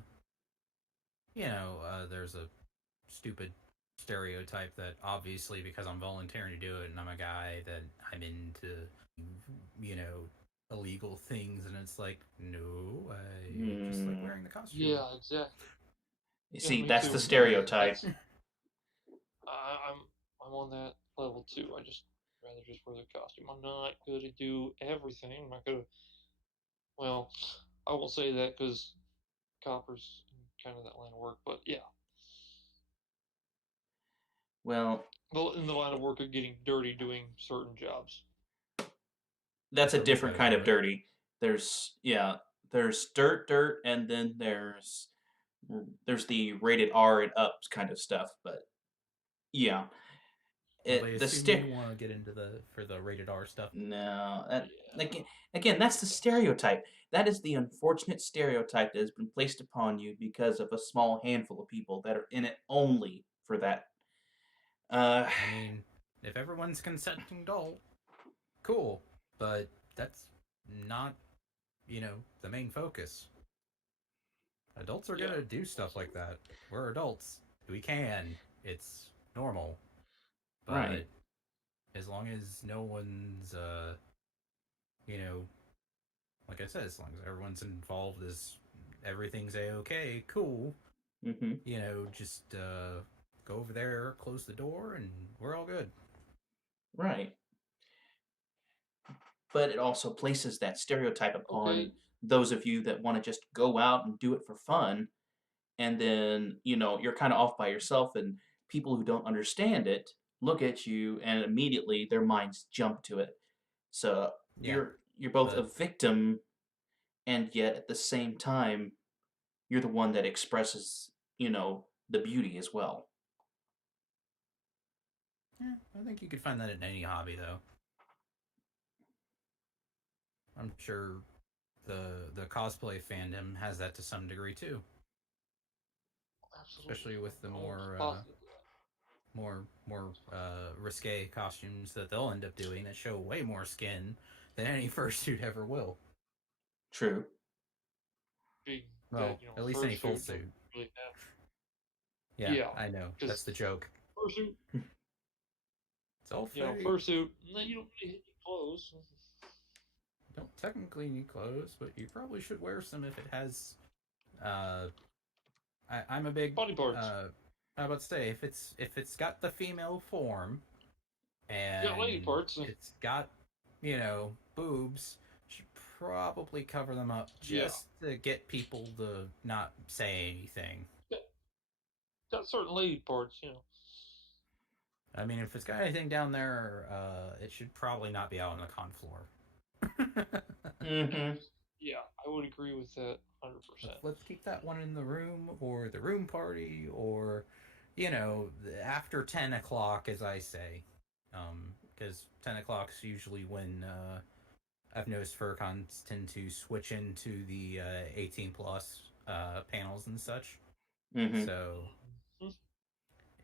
there's a stupid stereotype that obviously because I'm volunteering to do it and I'm a guy that I'm into, illegal things, and it's like, no, I just like Mm. wearing the costume. Yeah, exactly. You Yeah, see, me that's too. the stereotype. That's I'm on that level too. I just rather just wear the costume. I'm not gonna do everything. I'm not gonna. Well, I won't say that because coppers kind of that line of work. But yeah, Well, in the line of work of getting dirty doing certain jobs. that's a At least different I kind do of it. dirty. There's dirt, and then there's the rated R and up kind of stuff. But yeah, Well, they the assume you want to get into the rated R stuff. no, Yeah. again, that's the stereotype. That is the unfortunate stereotype that has been placed upon you because of a small handful of people that are in it only for that. Uh, I mean, if everyone's consenting adult, cool, but that's not, the main focus. Adults are Yeah. gonna do stuff like that. We're adults. We can. It's normal. right. But as long as no one's, you know, like I said, as long as everyone's involved, as everything's a okay, cool. Hmm. Just go over there, close the door, and we're all good. Right. But it also places that stereotype upon Okay. those of you that want to just go out and do it for fun, and then you're kind of off by yourself, and people who don't understand it look at you and immediately their minds jump to it. So Yeah, you're both a but victim, and yet at the same time you're the one that expresses the beauty as well. I think you could find that in any hobby, though. I'm sure the cosplay fandom has that to some degree too, Absolutely. especially with the Almost more positive. risque costumes that they'll end up doing that show way more skin than any fursuit ever will. True. Being that Well, at least any full fursuit doesn't suit. really have. Yeah, Yeah, I know. That's because the joke. fursuit, It's all fake. fursuit, then you don't really hit your clothes. You don't technically need clothes, but you probably should wear some if it has. Uh, I'm a big. Body parts. I about to say if it's got the female form You got lady and parts. it's got boobs, should probably cover them up Yeah. just to get people to not say anything. Got certain lady parts. I mean, if it's got anything down there, it should probably not be out on the con floor. Hmm. Yeah, I would agree with that 100%. Let's keep that one in the room or the room party or, after 10 o'clock, as I say. Because 10 o'clock's usually when I've noticed furcons tend to switch into the 18 plus panels and such. Hmm. So Mhm.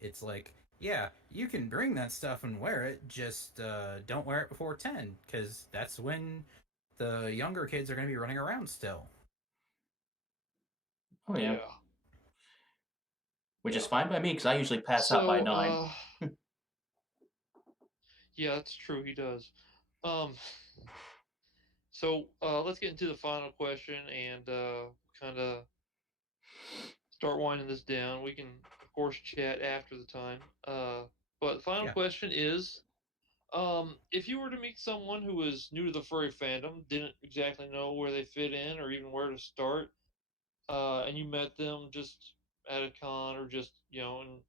it's like, yeah, you can bring that stuff and wear it, just don't wear it before 10, because that's when the younger kids are going to be running around still. Oh yeah, Yeah. which is Yeah. fine by me because I usually pass out by So, 9. yeah, that's true. He does. Um, so let's get into the final question and kind of start winding this down. We can, of course, chat after the time. But the final Yeah. question is, if you were to meet someone who was new to the furry fandom, didn't exactly know where they fit in or even where to start, and you met them just at a con or just in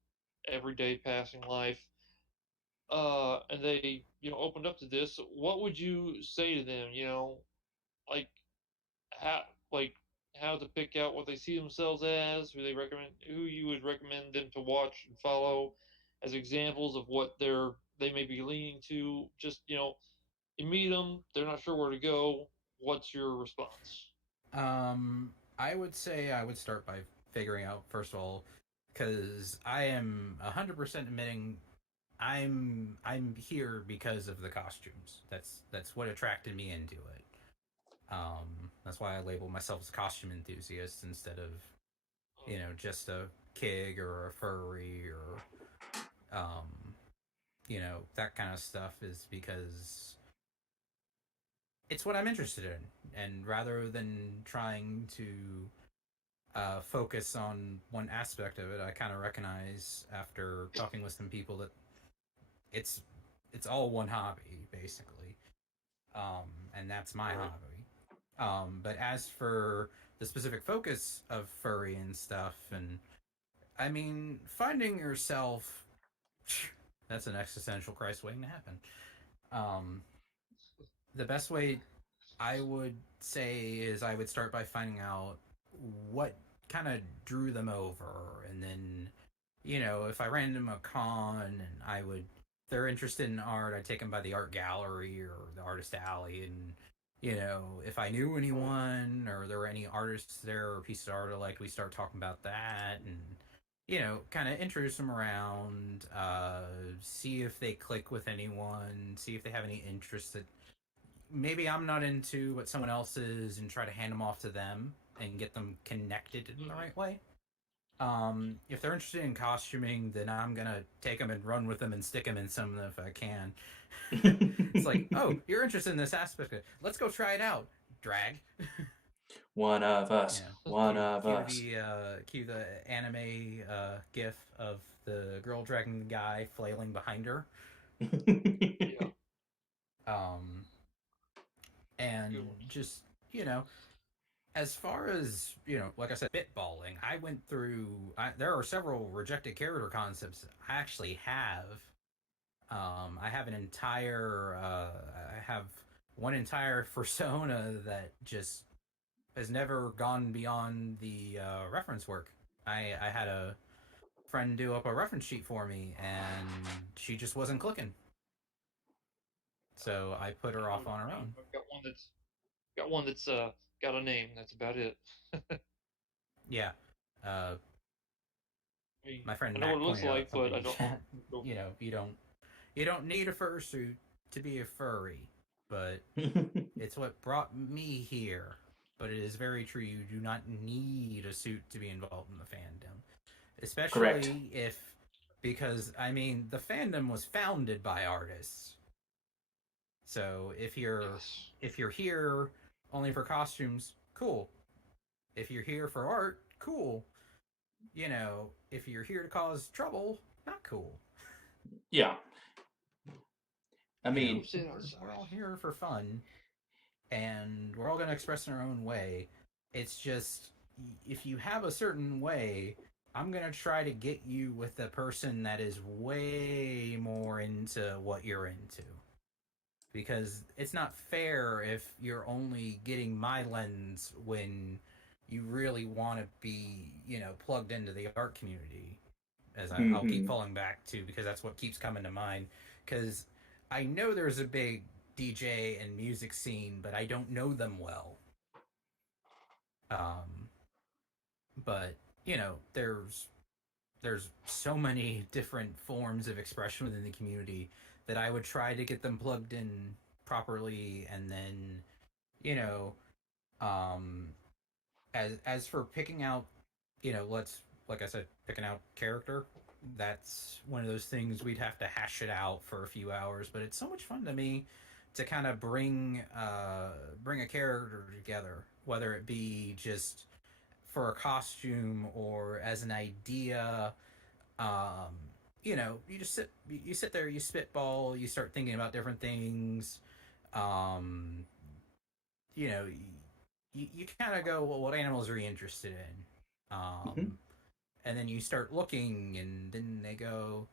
everyday passing life, and they opened up to this, what would you say to them? Like how like how to pick out what they see themselves as, who you would recommend them to watch and follow as examples of what they may be leaning to. Just you meet them, they're not sure where to go. What's your response? I would say I would start by figuring out, first of all, because I am 100% admitting I'm here because of the costumes. That's what attracted me into it. That's why I label myself as a costume enthusiast instead of, just a kig or a furry or, that kind of stuff, is because it's what I'm interested in. And rather than trying to focus on one aspect of it, I kind of recognize after talking with some people that it's it's all one hobby basically, and that's my hobby. But as for the specific focus of furry and stuff, and I mean, finding yourself, that's an existential crisis waiting to happen. Um, the best way I would say is I would start by finding out what kind of drew them over, and then, if I ran into a con and if they're interested in art, I'd take them by the art gallery or the artist alley, and if I knew anyone or there were any artists there or pieces of art I liked, we start talking about that, and kind of introduce them around, see if they click with anyone, see if they have any interests that maybe I'm not into but someone else is, and try to hand them off to them and get them connected in the right way. If they're interested in costuming, then I'm gonna take them and run with them and stick them in some if I can. It's like, oh, you're interested in this aspect. Let's go try it out. Drag. One of us. One cue, of cue us. Cue the anime gif of the girl dragging the guy flailing behind her. Yeah. And just, as far as, like I said, spitballing, I went through, there are several rejected character concepts I actually have. I have an entire, I have one entire persona that just has never gone beyond the reference work. I had a friend do up a reference sheet for me, and she just wasn't clicking. So I put her off on her own. I've got one that's got a name. That's about it. Yeah. I mean, My friend I know Matt what it looks pointed out like, but I something don't. you don't need a fursuit to be a furry, but it's what brought me here. But it is very true, you do not need a suit to be involved in the fandom. Especially Correct. because I mean, the fandom was founded by artists. So if you're here only for costumes, cool. If you're here for art, cool. If you're here to cause trouble, not cool. Yeah. I mean, we're all here for fun, and we're all going to express in our own way. It's just, if you have a certain way, I'm going to try to get you with the person that is way more into what you're into. Because it's not fair if you're only getting my lens when you really want to be, plugged into the art community. As I'll keep falling back to, because that's what keeps coming to mind. Because I know there's a big DJ and music scene, but I don't know them well. But there's so many different forms of expression within the community that I would try to get them plugged in properly, and then as for picking out, like I said, picking out character, that's one of those things we'd have to hash it out for a few hours, but it's so much fun to me to kind of bring a character together, whether it be just for a costume or as an idea. You just sit there, you spitball, you start thinking about different things. You kind of go, well, what animals are you interested in? And then you start looking, and then they go,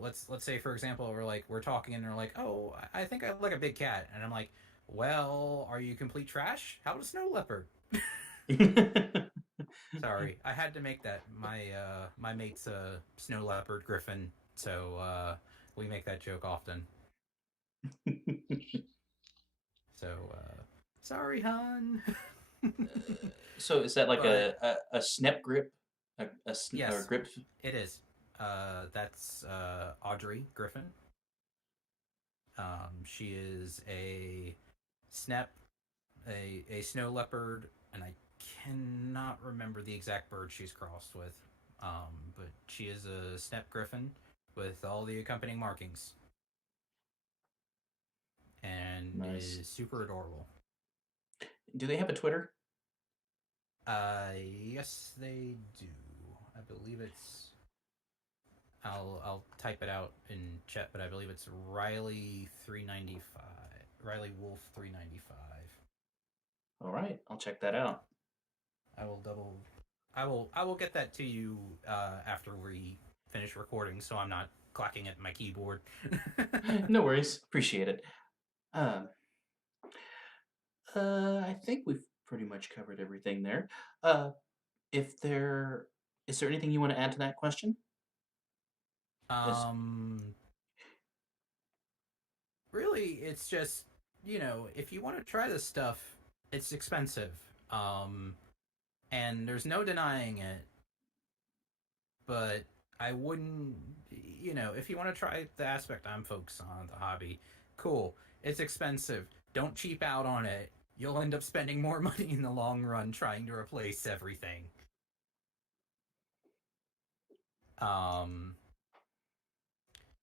let's say, for example, we're talking, and they're like, oh, I think I like a big cat, and I'm like, well, are you complete trash? How about a snow leopard? Sorry, I had to make that. My mate's a snow leopard griffin, so we make that joke often. So sorry, hon. So is that like a snap grip? Yes, or grip? it is. That's Audrey Griffin. She is a snap a snow leopard, and I cannot remember the exact bird she's crossed with. But she is a steppe griffin with all the accompanying markings, and Nice. is super adorable. Do they have a Twitter? Yes, they do. I believe it's. I'll type it out in chat, but I believe it's Riley395. Riley Wolf 395. All right, I'll check that out. I will double. I will get that to you after we finish recording, so I'm not clacking at my keyboard. No worries. Appreciate it. I think we've pretty much covered everything there. If there is there anything you want to add to that question? Really, it's just, if you want to try this stuff, it's expensive. And there's no denying it. But I wouldn't, if you want to try the aspect I'm focused on, the hobby, cool. It's expensive. Don't cheap out on it. You'll end up spending more money in the long run trying to replace everything.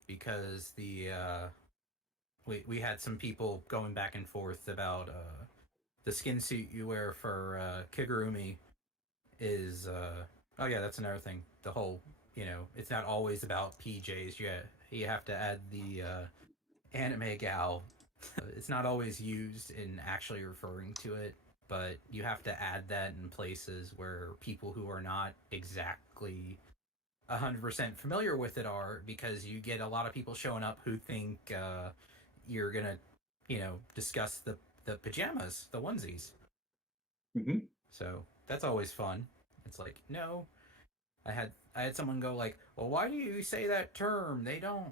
Because we had some people going back and forth about the skin suit you wear for Kigurumi is oh yeah, that's another thing. The whole, it's not always about PJs. You have to add the anime gal. It's not always used in actually referring to it, but you have to add that in places where people who are not exactly 100% familiar with it are, because you get a lot of people showing up who think you're gonna, discuss the pajamas, the onesies. Mm-hmm. So that's always fun. It's like, no, I had someone go like, well, why do you say that term?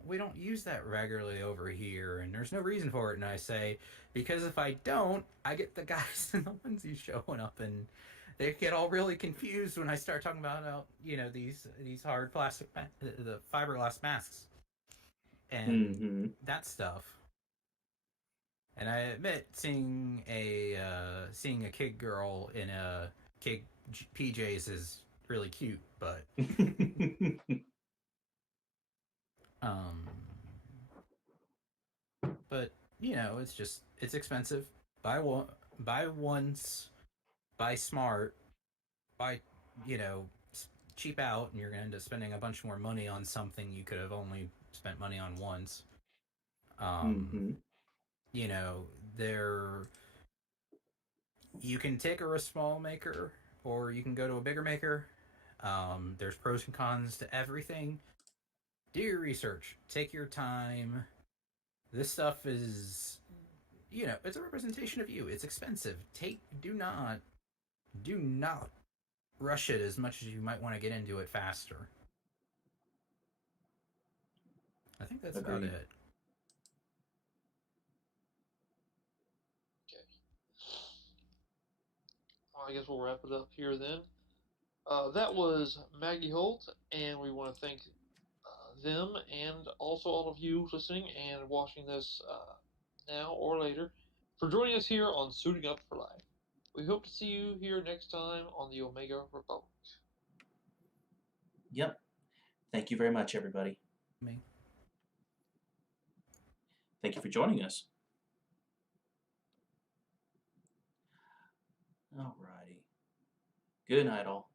We don't use that regularly over here, and there's no reason for it. And I say, because if I don't, I get the guys in the onesies showing up, and they get all really confused when I start talking about these hard plastic the fiberglass masks and that stuff. And I admit, seeing a kid girl in a kid PJs is really cute, but but it's expensive. Buy one, buy once, buy smart, buy cheap out, and you're gonna end up spending a bunch more money on something you could have only spent money on once. There you can take a small maker, or you can go to a bigger maker. There's pros and cons to everything. Do your research. Take your time. This stuff is, it's a representation of you. It's expensive. Do not rush it as much as you might want to get into it faster. I think that's about it. Okay. Well, I guess we'll wrap it up here then. That was Maggie Holt, and we want to thank them and also all of you listening and watching this now or later for joining us here on Suiting Up for Life. We hope to see you here next time on the Omega Republic. Yep. Thank you very much, everybody. Thank you for joining us. Alrighty. Good night, all.